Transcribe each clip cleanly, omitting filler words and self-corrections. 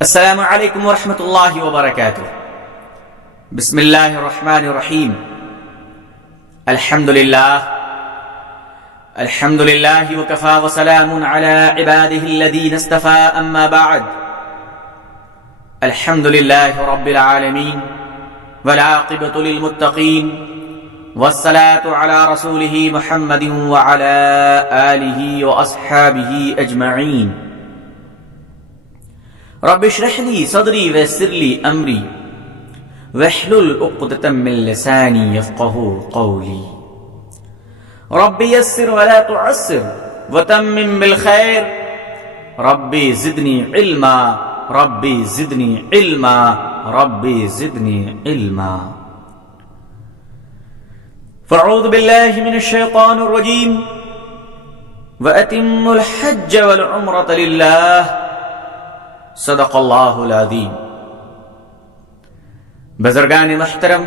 السلام علیکم ورحمۃ اللہ وبرکاتہ۔ بسم اللہ الرحمن الرحیم۔ الحمد للہ وکفى وسلام علی عباده الذین اصطفى اما بعد۔ الحمد للہ رب العالمین والعاقبۃ للمتقین والصلاة علی رسولہ محمد وعلی آلہ واصحابہ اجمعین۔ رب اشرح لي صدري ويسر لي امري واحلل عقدة من لساني يفقهوا قولي۔ رب يسر ولا تعسر وتمم بالخير۔ رب زدني علما رب زدني علما رب زدني علما۔ فاعوذ بالله من الشيطان الرجيم۔ وأتم الحج والعمرة لله۔ صدق اللہ العظیم۔ بزرگان محترم،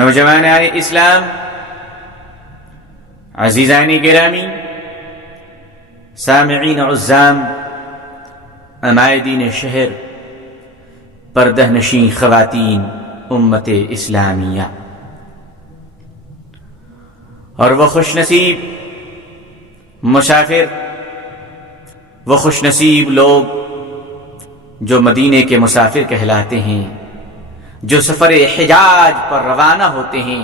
نوجوان اسلام، عزیزان گرامی، سامعین عزام، عمائدین شہر، پردہ نشین خواتین امت اسلامیہ، اور وہ خوش نصیب مسافر، وہ خوش نصیب لوگ جو مدینے کے مسافر کہلاتے ہیں، جو سفر حجاج پر روانہ ہوتے ہیں،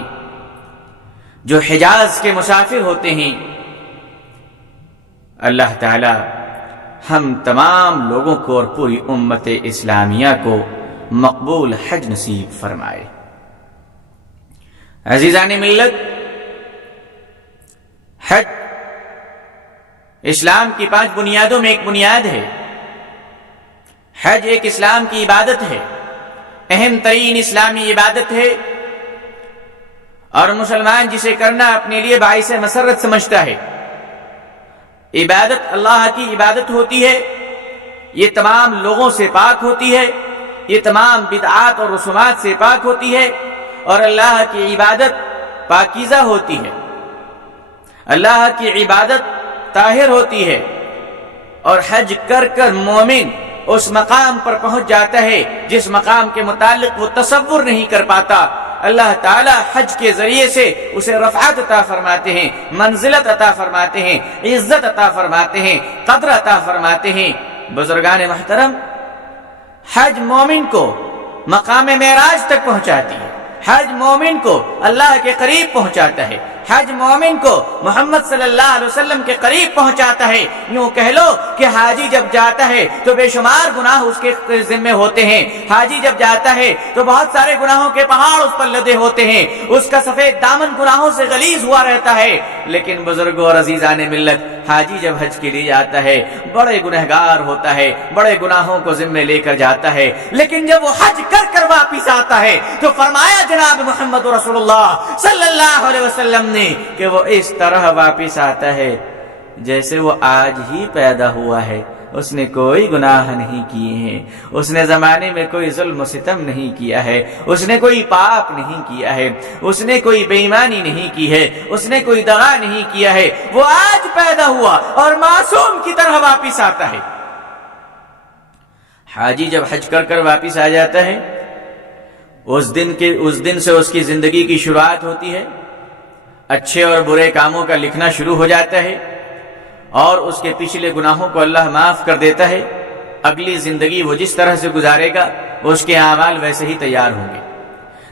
جو حجاز کے مسافر ہوتے ہیں۔ اللہ تعالی ہم تمام لوگوں کو اور پوری امت اسلامیہ کو مقبول حج نصیب فرمائے۔ عزیزان ملت، حج اسلام کی 5 بنیادوں میں ایک بنیاد ہے۔ حج ایک اسلام کی عبادت ہے، اہم ترین اسلامی عبادت ہے، اور مسلمان جسے کرنا اپنے لیے باعث مسرت سمجھتا ہے۔ عبادت اللہ کی عبادت ہوتی ہے، یہ تمام لوگوں سے پاک ہوتی ہے، یہ تمام بدعات اور رسومات سے پاک ہوتی ہے، اور اللہ کی عبادت پاکیزہ ہوتی ہے۔ اللہ کی عبادت طاہر ہوتی ہے، اور حج کر کر مومن اس مقام پر پہنچ جاتا ہے جس مقام کے متعلق وہ تصور نہیں کر پاتا۔ اللہ تعالی حج کے ذریعے سے اسے رفعت عطا فرماتے ہیں، منزلت عطا فرماتے ہیں، عزت عطا فرماتے ہیں، قدر عطا فرماتے ہیں۔ بزرگان محترم، حج مومن کو مقام معراج تک پہنچاتی ہے، حج مومن کو اللہ کے قریب پہنچاتا ہے، حج مومن کو محمد صلی اللہ علیہ وسلم کے قریب پہنچاتا ہے۔ یوں کہہ لو کہ حاجی جب جاتا ہے تو بے شمار گناہ اس کے ذمہ ہوتے ہیں، حاجی جب جاتا ہے تو بہت سارے گناہوں کے پہاڑ اس پر لدے ہوتے ہیں، اس کا سفید دامن گناہوں سے غلیظ ہوا رہتا ہے۔ لیکن بزرگوں اور عزیزان ملت، حاجی جب حج کے لیے جاتا ہے بڑے گنہگار ہوتا ہے، بڑے گناہوں کو ذمہ لے کر جاتا ہے، لیکن جب وہ حج کر کر واپس آتا ہے تو فرمایا جناب محمد رسول اللہ صلی اللہ علیہ وسلم نے کہ وہ اس طرح واپس آتا ہے جیسے وہ آج ہی پیدا ہوا ہے۔ اس نے کوئی گناہ نہیں کیے ہیں، اس نے زمانے میں کوئی ظلم و ستم نہیں کیا ہے، اس نے کوئی پاپ نہیں کیا ہے، اس نے کوئی بے ایمانی نہیں کی ہے، اس نے کوئی دغا نہیں کیا ہے، وہ آج پیدا ہوا اور معصوم کی طرح واپس آتا ہے۔ حاجی جب حج کر کر واپس آ جاتا ہے، اس دن سے اس کی زندگی کی شروعات ہوتی ہے، اچھے اور برے کاموں کا لکھنا شروع ہو جاتا ہے، اور اس کے پچھلے گناہوں کو اللہ معاف کر دیتا ہے۔ اگلی زندگی وہ جس طرح سے گزارے گا اس کے اعمال ویسے ہی تیار ہوں گے۔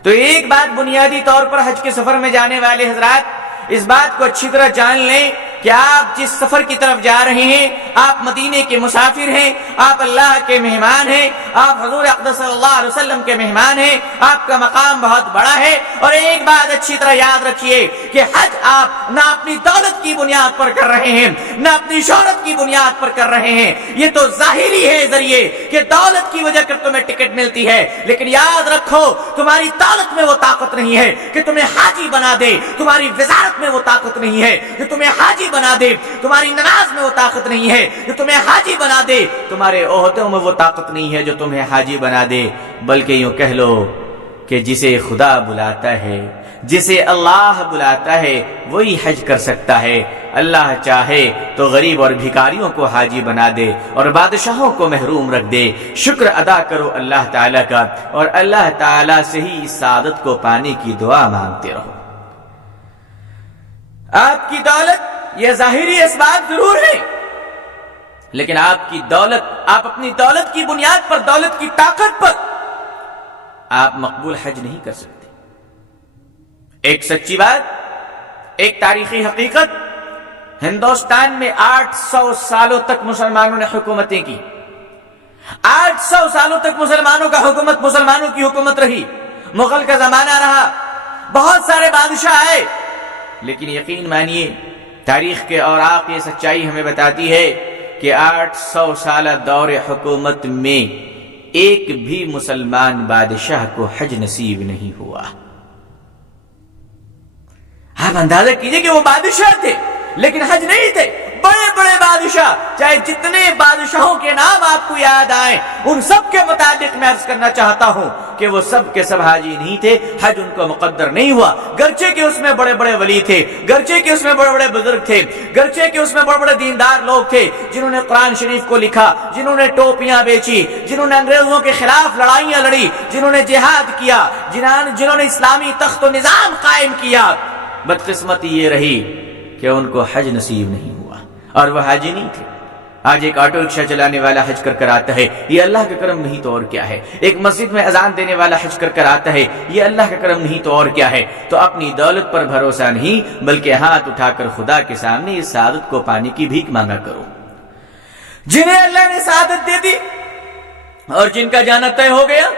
تو ایک بات بنیادی طور پر حج کے سفر میں جانے والے حضرات اس بات کو اچھی طرح جان لیں کہ آپ جس سفر کی طرف جا رہے ہیں، آپ مدینے کے مسافر ہیں، آپ اللہ کے مہمان ہیں، آپ حضور اقدس صلی اللہ علیہ وسلم کے مہمان ہیں، آپ کا مقام بہت بڑا ہے۔ اور ایک بات اچھی طرح یاد رکھیے کہ حج آپ نہ اپنی دولت کی بنیاد پر کر رہے ہیں، نہ اپنی شہرت کی بنیاد پر کر رہے ہیں۔ یہ تو ظاہری ہے ذریعے کہ دولت کی وجہ کر تمہیں ٹکٹ ملتی ہے، لیکن یاد رکھو تمہاری دولت میں وہ طاقت نہیں ہے کہ تمہیں حاجی بنا دے، تمہاری وزارت میں وہ طاقت نہیں ہے کہ تمہیں حاجی بنا دے، تمہاری نماز میں وہ طاقت نہیں ہے جو تمہیں حاجی بنا دے، تمہارے عہدوں میں وہ طاقت نہیں ہے جو تمہیں حاجی بنا دے، بلکہ یوں کہہ لو کہ جسے خدا بلاتا ہے جسے اللہ بلاتا ہے وہی حج کر سکتا ہے۔ اللہ چاہے تو غریب اور بھکاریوں کو حاجی بنا دے اور بادشاہوں کو محروم رکھ دے۔ شکر ادا کرو اللہ تعالیٰ کا اور اللہ تعالیٰ سے ہی اس سعادت کو پانے کی دعا مانگتے رہو۔ آپ کی دولت یہ ظاہری اسباب ضرور ہے، لیکن آپ کی دولت، آپ اپنی دولت کی بنیاد پر، دولت کی طاقت پر آپ مقبول حج نہیں کر سکتے۔ ایک سچی بات، ایک تاریخی حقیقت، ہندوستان میں 800 سالوں تک مسلمانوں نے حکومتیں کی۔ 800 سالوں تک مسلمانوں کا حکومت، مسلمانوں کی حکومت رہی، مغل کا زمانہ رہا، بہت سارے بادشاہ آئے، لیکن یقین مانیے تاریخ کے اوراق یہ سچائی ہمیں بتاتی ہے کہ 800 سالہ دور حکومت میں ایک بھی مسلمان بادشاہ کو حج نصیب نہیں ہوا۔ آپ اندازہ کیجئے کہ وہ بادشاہ تھے لیکن حج نہیں تھے۔ بڑے بڑے بادشاہ، چاہے جتنے بادشاہوں کے نام آپ کو یاد آئیں، ان سب کے متعلق میں عرض کرنا چاہتا ہوں کہ وہ سب کے سب حاجی نہیں تھے، حج ان کو مقدر نہیں ہوا، گرچہ کہ اس میں بڑے بڑے ولی تھے، گرچہ کہ اس میں بڑے بڑے بزرگ تھے، گرچہ کہ اس میں بڑے بڑے دیندار لوگ تھے جنہوں نے قرآن شریف کو لکھا، جنہوں نے ٹوپیاں بیچی، جنہوں نے انگریزوں کے خلاف لڑائیاں لڑی، جنہوں نے جہاد کیا، جنہوں نے اسلامی تخت و نظام قائم کیا۔ بدقسمتی یہ رہی کہ ان کو حج نصیب نہیں ہوا اور وہ حاجی نہیں تھے۔ آج ایک آٹو رکشہ چلانے والا حج کر آتا ہے، یہ اللہ کا کرم نہیں تو اور کیا ہے۔ ایک مسجد میں اذان دینے والا حج کر آتا ہے، یہ اللہ کا کرم نہیں تو اور کیا ہے۔ تو اپنی دولت پر بھروسہ نہیں بلکہ ہاتھ اٹھا کر خدا کے سامنے اس سعادت کو پانے کی بھیک مانگا کرو۔ جنہیں اللہ نے سعادت دے دی اور جن کا جانا طے ہو گیا،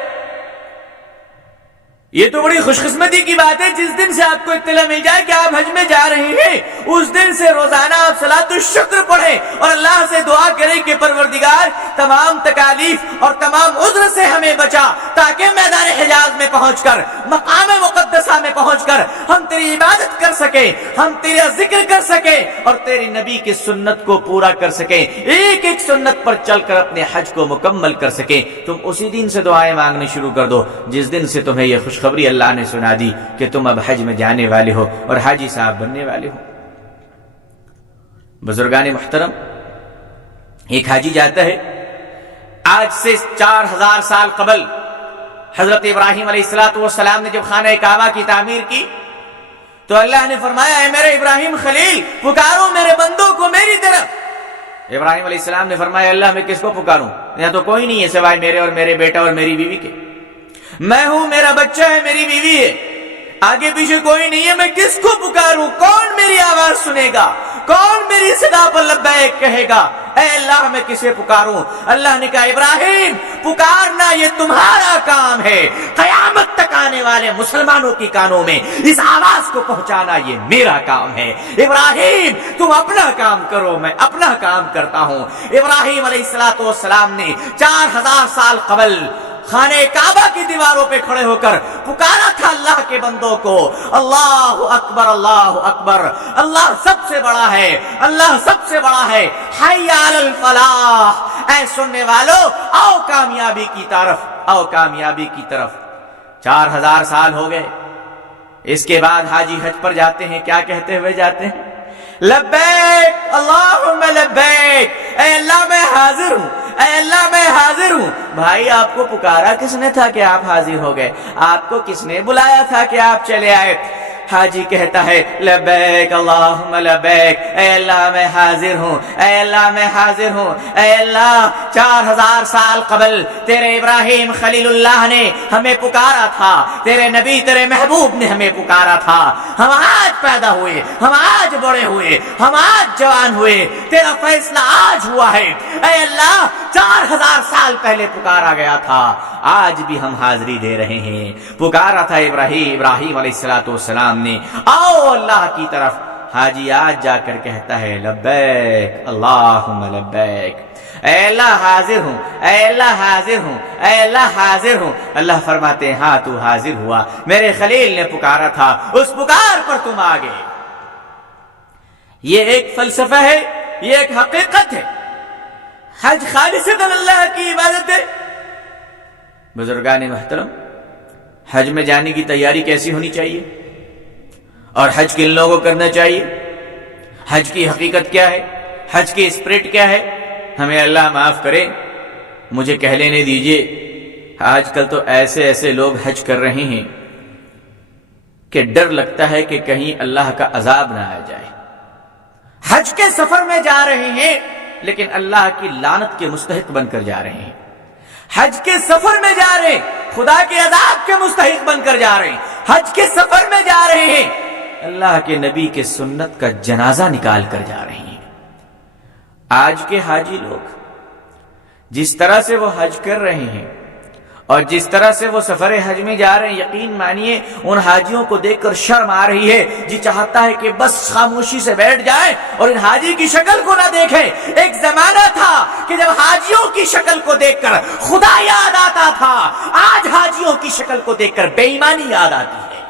یہ تو بڑی خوش قسمتی کی بات ہے۔ جس دن سے آپ کو اطلاع مل جائے کہ آپ حج میں جا رہے ہیں، اس دن سے روزانہ آپ صلاۃ الشکر پڑھیں اور اللہ سے دعا کریں کہ پروردگار تمام تکالیف اور تمام عذر سے ہمیں بچا، تاکہ میدان حجاز میں پہنچ کر، مقام مقدسہ میں پہنچ کر ہم تیری عبادت کر سکیں، ہم تیرا ذکر کر سکیں اور تیری نبی کی سنت کو پورا کر سکیں، ایک ایک سنت پر چل کر اپنے حج کو مکمل کر سکیں۔ تم اسی دن سے دعائیں مانگنی شروع کر دو جس دن سے تمہیں یہ خوشخبری اللہ نے سنا دی کہ تم اب حج میں جانے والے ہو اور حاجی صاحب بننے والے ہو۔ بزرگان محترم، ایک حاجی جاتا ہے، آج سے 4000 سال قبل حضرت ابراہیم علیہ السلام نے جب خانہ کعبہ کی تعمیر کی تو اللہ نے فرمایا، اے میرے ابراہیم خلیل، پکارو میرے بندوں کو میری طرف۔ ابراہیم علیہ السلام نے فرمایا، اللہ میں کس کو پکاروں؟ یہاں تو کوئی نہیں ہے سوائے میرے اور میرے بیٹا اور میری بیوی کے، میں ہوں، میرا بچہ ہے، میری بیوی ہے، آگے پیچھے کوئی نہیں ہے، میں کس کو پکاروں؟ کون میری آواز سنے گا؟ کون میری صدا پر لبیک کہے گا؟ اے اللہ میں کسے پکاروں؟ اللہ نے کہا، ابراہیم پکارنا یہ تمہارا کام ہے، قیامت تک آنے والے مسلمانوں کی کانوں میں اس آواز کو پہنچانا یہ میرا کام ہے۔ ابراہیم تم اپنا کام کرو، میں اپنا کام کرتا ہوں۔ ابراہیم علیہ السلام نے 4000 سال قبل خانہ کعبہ کی دیواروں پہ کھڑے ہو کر پکارا تھا اللہ کے بندوں کو، اللہ اکبر، اللہ اکبر، اللہ سب سے بڑا ہے، اللہ سب سے بڑا ہے، حی علی الفلاح، اے سننے والو آؤ کامیابی کی طرف، آؤ کامیابی کی طرف۔ 4000 سال ہو گئے، اس کے بعد حاجی حج پر جاتے ہیں، کیا کہتے ہوئے جاتے ہیں؟ لبیک اللہم لبیک، اے اللہ میں حاضر ہوں، اے اللہ میں حاضر ہوں۔ بھائی آپ کو پکارا کس نے تھا کہ آپ حاضر ہو گئے؟ آپ کو کس نے بلایا تھا کہ آپ چلے آئے؟ حاجی کہتا ہے، لبیک اللہم لبیک، اے اللہ میں حاضر ہوں، اے اللہ میں حاضر ہوں، اے اللہ 4000 سال قبل تیرے ابراہیم خلیل اللہ نے ہمیں پکارا تھا، تیرے نبی تیرے محبوب نے ہمیں پکارا تھا، ہم آج پیدا ہوئے، ہم آج بڑے ہوئے، ہم آج جوان ہوئے، تیرا فیصلہ آج ہوا ہے۔ اے اللہ 4000 سال پہلے پکارا گیا تھا، آج بھی ہم حاضری دے رہے ہیں۔ پکارا تھا ابراہیم علیہ السلام نے، آؤ اللہ کی طرف۔ حاجی آج جا کر کہتا ہے، لبیک اللہم لبیک، اے اللہ حاضر ہوں، اے اللہ حاضر ہوں، اے اللہ حاضر ہوں۔ اللہ فرماتے ہیں، ہاں تو حاضر ہوا، میرے خلیل نے پکارا تھا، اس پکار پر تم آ گئے۔ یہ ایک فلسفہ ہے، یہ ایک حقیقت ہے۔ حج خالصتاً اللہ کی عبادت ہے۔ بزرگان محترم، حج میں جانے کی تیاری کیسی ہونی چاہیے؟ اور حج کن لوگوں کو کرنا چاہیے؟ حج کی حقیقت کیا ہے؟ حج کی اسپرٹ کیا ہے؟ ہمیں اللہ معاف کرے، مجھے کہہ لینے دیجئے، آج کل تو ایسے ایسے لوگ حج کر رہے ہیں کہ ڈر لگتا ہے کہ کہیں اللہ کا عذاب نہ آ جائے۔ حج کے سفر میں جا رہے ہیں لیکن اللہ کی لعنت کے مستحق بن کر جا رہے ہیں۔ حج کے سفر میں جا رہے ہیں، خدا کے عذاب کے مستحق بن کر جا رہے ہیں۔ حج کے سفر میں جا رہے ہیں، اللہ کے نبی کے سنت کا جنازہ نکال کر جا رہے ہیں۔ آج کے حاجی لوگ جس طرح سے وہ حج کر رہے ہیں اور جس طرح سے وہ سفر حج میں جا رہے ہیں، یقین مانیے ان حاجیوں کو دیکھ کر شرم آ رہی ہے، جی چاہتا ہے کہ بس خاموشی سے بیٹھ جائیں اور ان حاجی کی شکل کو نہ دیکھیں۔ ایک زمانہ تھا کہ جب حاجیوں کی شکل کو دیکھ کر خدا یاد آتا تھا، آج حاجیوں کی شکل کو دیکھ کر بے ایمانی یاد آتی ہے۔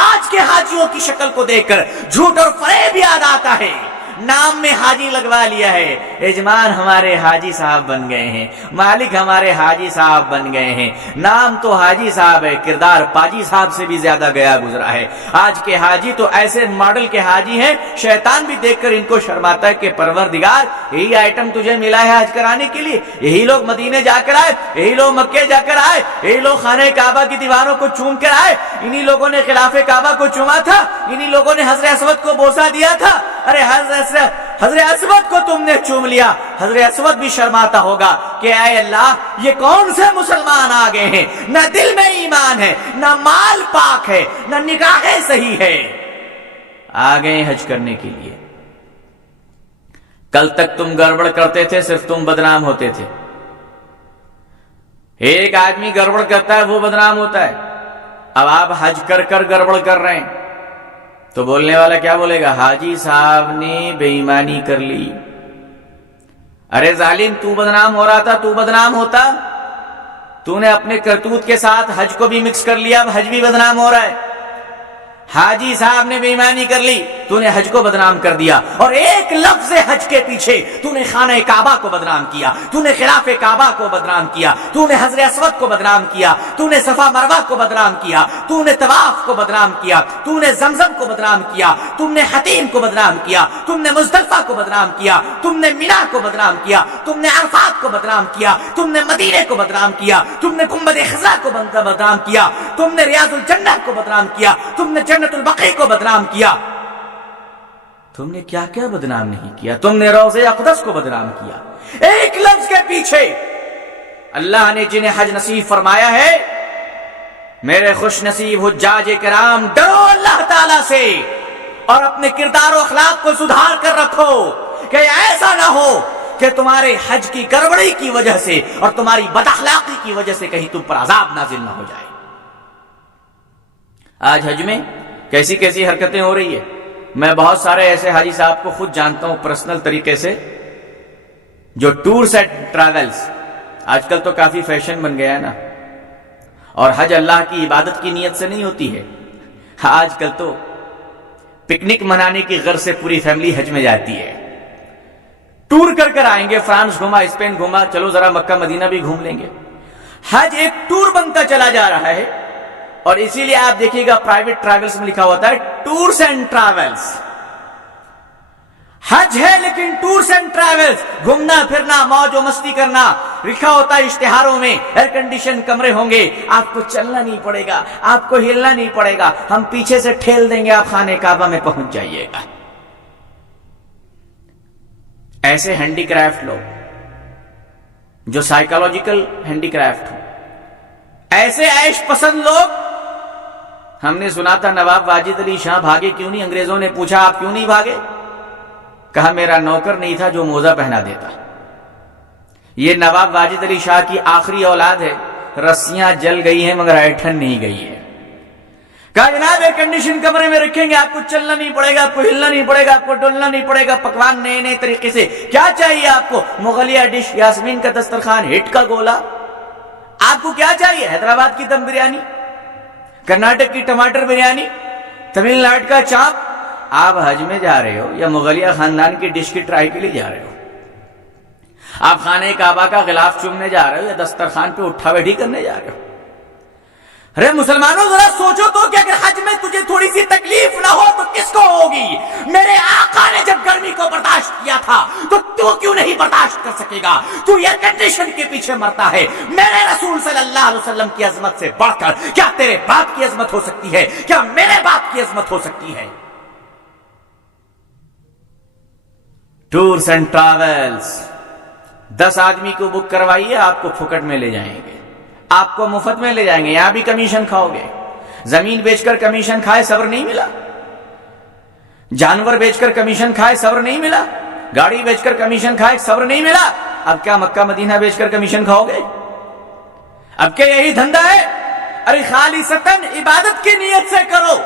آج کے حاجیوں کی شکل کو دیکھ کر جھوٹ اور فریب یاد آتا ہے۔ نام میں حاجی لگوا لیا ہے، یجمان ہمارے حاجی صاحب بن گئے ہیں، مالک ہمارے حاجی صاحب بن گئے ہیں۔ نام تو حاجی صاحب ہے، کردار پاجی صاحب سے بھی زیادہ گیا گزرا ہے۔ آج کے حاجی تو ایسے ماڈل کے حاجی ہیں، شیطان بھی دیکھ کر ان کو شرماتا ہے کہ پروردگار یہی آئٹم تجھے ملا ہے حج کرانے کے لیے؟ یہی لوگ مدینے جا کر آئے، یہی لوگ مکے جا کر آئے، یہی لوگ خانہ کعبہ کی دیواروں کو چوم کر آئے، انہی لوگوں نے خلاف کعبہ کو چوما تھا، انہی لوگوں نے حضرت اسود کو بوسہ دیا تھا۔ ارے حضرت اسود کو تم نے چوم لیا، حضرت اسود بھی شرماتا ہوگا کہ اے اللہ یہ کون سے مسلمان آ گئے ہیں، نہ دل میں ایمان ہے، نہ مال پاک ہے، نہ نگاہیں صحیح ہے، آ گئے حج کرنے کے لیے۔ کل تک تم گڑبڑ کرتے تھے، صرف تم بدنام ہوتے تھے۔ ایک آدمی گڑبڑ کرتا ہے وہ بدنام ہوتا ہے، اب آپ حج کر کر گڑبڑ کر رہے ہیں تو بولنے والا کیا بولے گا؟ حاجی صاحب نے بے ایمانی کر لی۔ ارے ظالم، تو بدنام ہو رہا تھا، تو بدنام ہوتا، تو نے اپنے کرتوت کے ساتھ حج کو بھی مکس کر لیا، اب حج بھی بدنام ہو رہا ہے۔ حاجی صاحب نے بے ایمانی کر لی، تو نے حج کو بدنام کر دیا، اور ایک لفظ حج کے پیچھے تو نے خانہ کعبہ کو بدنام کیا، تو نے خلاف کعبہ کو بدنام کیا، تو نے حضرت اسود کو بدنام کیا، تو نے صفا مروہ کو بدنام کیا، تو نے طواف کو بدنام کیا، تو نے زمزم کو بدنام کیا، تم نے حتیم کو بدنام کیا، تم نے مزدلفہ کو بدنام کیا، تم نے مینا کو بدنام کیا، تم نے عرفات کو بدنام کیا، تم نے مدینے کو بدنام کیا، تم نے گنبد خضرا کو بدنام کیا، تم نے ریاض الجنہ کو بدنام کیا، تم نے جنت البقیع کو بدنام کیا۔ تم نے کیا کیا بدنام نہیں کیا؟ تم نے روضہ اقدس کو بدنام کیا۔ ایک لفظ کے پیچھے اللہ نے جنہیں حج نصیب فرمایا ہے، میرے خوش نصیب حجاج کرام، ڈرو اللہ تعالی سے اور اپنے کردار و اخلاق کو سدھار کر رکھو کہ ایسا نہ ہو کہ تمہارے حج کی گڑبڑی کی وجہ سے اور تمہاری بد اخلاقی کی وجہ سے کہیں تم پر عذاب نازل نہ ہو جائے۔ آج حج میں کیسی کیسی حرکتیں ہو رہی ہے۔ میں بہت سارے ایسے حاجی صاحب کو خود جانتا ہوں پرسنل طریقے سے، جو ٹورز اینڈ ٹریولز، آج کل تو کافی فیشن بن گیا ہے نا، اور حج اللہ کی عبادت کی نیت سے نہیں ہوتی ہے۔ آج کل تو پکنک منانے کی غرض سے پوری فیملی حج میں جاتی ہے، ٹور کر کر آئیں گے، فرانس گھوما، اسپین گھوما، چلو ذرا مکہ مدینہ بھی گھوم لیں گے۔ حج ایک ٹور بنتا چلا جا رہا ہے، اور اسی لیے آپ دیکھیے گا پرائیویٹ ٹریولز میں لکھا ہوتا ہے ٹورز اینڈ ٹریولز۔ حج ہے لیکن ٹورز اینڈ ٹریولز، گھومنا پھرنا، موج و مستی کرنا، لکھا ہوتا ہے اشتہاروں میں ایئر کنڈیشن کمرے ہوں گے، آپ کو چلنا نہیں پڑے گا، آپ کو ہلنا نہیں پڑے گا، ہم پیچھے سے ٹھیل دیں گے، آپ خانہ کعبہ میں پہنچ جائیے گا۔ ایسے ہینڈی کرافٹ لوگ جو سائیکالوجیکل ہینڈی کرافٹ ہوں، ایسے عیش پسند لوگ، ہم نے سنا تھا نواب واجد علی شاہ بھاگے کیوں نہیں؟ انگریزوں نے پوچھا آپ کیوں نہیں بھاگے؟ کہا میرا نوکر نہیں تھا جو موزہ پہنا دیتا۔ یہ نواب واجد علی شاہ کی آخری اولاد ہے، رسیاں جل گئی ہیں مگر ایٹھن نہیں گئی ہے۔ کہا جناب ایئر کنڈیشن کمرے میں رکھیں گے، آپ کو چلنا نہیں پڑے گا، آپ کو ہلنا نہیں پڑے گا، آپ کو ڈولنا نہیں پڑے گا، پکوان نئے نئے طریقے سے، کیا چاہیے آپ کو؟ مغلیہ ڈش، یاسمین کا دسترخوان، ہٹ کا گولا، آپ کو کیا چاہیے؟ حیدرآباد کی دم بریانی، کرناٹک کی ٹماٹر بریانی، تمل ناڈو کا چاپ۔ آپ حج میں جا رہے ہو یا مغلیہ خاندان کی ڈش کی ٹرائی کے لیے جا رہے ہو؟ آپ خانہ کعبہ کا غلاف چومنے جا رہے ہو یا دسترخوان پہ اٹھا بیٹھی کرنے جا رہے ہو؟ ارے مسلمانوں ذرا سوچو تو کہ اگر حج میں تجھے تھوڑی سی تکلیف نہ ہو تو کس کو ہوگی؟ میرے آقا نے جب گرمی کو برداشت کیا تھا تو کیوں نہیں برداشت کر سکے گا؟ تو ایئر کنڈیشن کے پیچھے مرتا ہے۔ میرے رسول صلی اللہ علیہ وسلم کی عظمت سے بڑھ کر کیا تیرے باپ کی عظمت ہو سکتی ہے؟ کیا میرے باپ کی عظمت ہو سکتی ہے؟ ٹورز اینڈ ٹریولز 10 آدمی کو بک کروائیے، آپ کو پھکٹ میں لے جائیں گے، آپ کو مفت میں لے جائیں گے، یہاں بھی کمیشن کھاؤ گے۔ زمین بیچ کر کمیشن کھائے صبر نہیں ملا، جانور بیچ کر کمیشن کھائے صبر نہیں ملا، گاڑی بیچ کر کمیشن کھائے صبر نہیں ملا، اب کیا مکہ مدینہ بیچ کر کمیشن کھاؤ گے؟ اب کیا یہی دھندا ہے؟ ارے خالصتاً عبادت کی نیت سے کرو،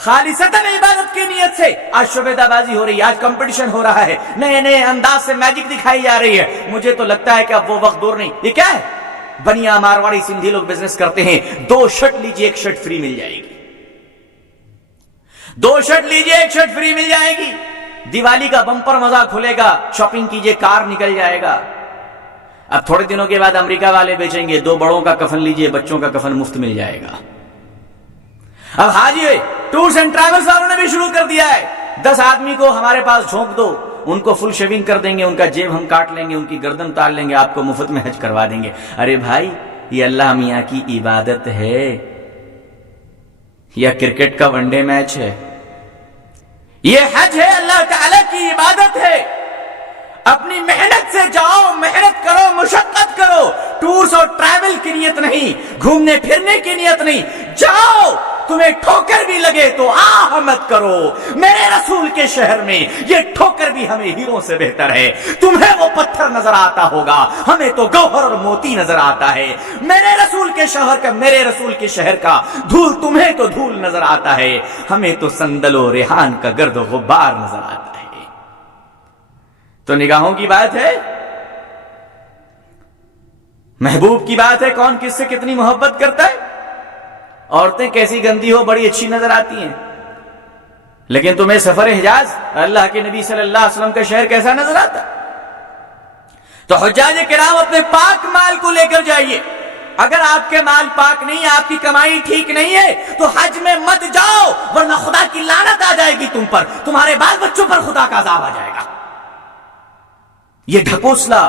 خالصتاً عبادت کی نیت سے۔ آج شعبہ بازی ہو رہی ہے، آج کمپٹیشن ہو رہا ہے، نئے نئے انداز سے میجک دکھائی جا رہی ہے۔ مجھے تو لگتا ہے کہ اب وہ وقت دور نہیں۔ یہ کیا ہے؟ بنیا مارواڑی سندھی لوگ بزنس کرتے ہیں، 2 شرٹ لیجئے 1 شرٹ فری مل جائے گی، 2 شرٹ لیجئے 1 شرٹ فری مل جائے گی۔ دیوالی کا بمپر مزہ کھلے گا، شاپنگ کیجئے، کار نکل جائے گا۔ اب تھوڑے دنوں کے بعد امریکہ والے بیچیں گے، 2 بڑوں کا کفن لیجئے، بچوں کا کفن مفت مل جائے گا۔ اب حاجی ٹورز اینڈ ٹریولز والوں نے بھی شروع کر دیا ہے، 10 آدمی کو ہمارے پاس جھونک دو، ان کو فل شیونگ کر دیں گے، ان کا جیب ہم کاٹ لیں گے، ان کی گردن اتار لیں گے، آپ کو مفت میں حج کروا دیں گے۔ ارے بھائی، یہ اللہ میاں کی عبادت ہے یا کرکٹ کا ون ڈے میچ ہے؟ یہ حج ہے، اللہ تعالی کی عبادت ہے۔ اپنی محنت سے جاؤ، محنت کرو، مشقت کرو، ٹورز اور ٹریول کی نیت نہیں، گھومنے پھرنے کی نیت نہیں، جاؤ، تمہیں ٹھوکر بھی لگے تو آہ مت کرو۔ میرے رسول کے شہر میں یہ ٹھوکر بھی ہمیں ہیروں سے بہتر ہے۔ تمہیں وہ پتھر نظر آتا ہوگا، ہمیں تو گوہر اور موتی نظر آتا ہے۔ میرے رسول کے شہر کا دھول تمہیں تو دھول نظر آتا ہے، ہمیں تو صندل و ریحان کا گرد و غبار نظر آتا ہے۔ تو نگاہوں کی بات ہے، محبوب کی بات ہے، کون کس سے کتنی محبت کرتا ہے۔ عورتیں کیسی گندی ہو بڑی اچھی نظر آتی ہیں، لیکن تمہیں سفر حجاز اللہ کے نبی صلی اللہ علیہ وسلم کا شہر کیسا نظر آتا؟ تو حجاج کرام اپنے پاک مال کو لے کر جائیے۔ اگر آپ کے مال پاک نہیں، آپ کی کمائی ٹھیک نہیں ہے تو حج میں مت جاؤ، ورنہ خدا کی لعنت آ جائے گی تم پر، تمہارے بال بچوں پر خدا کا عذاب آ جائے گا۔ یہ ڈھکوسلا،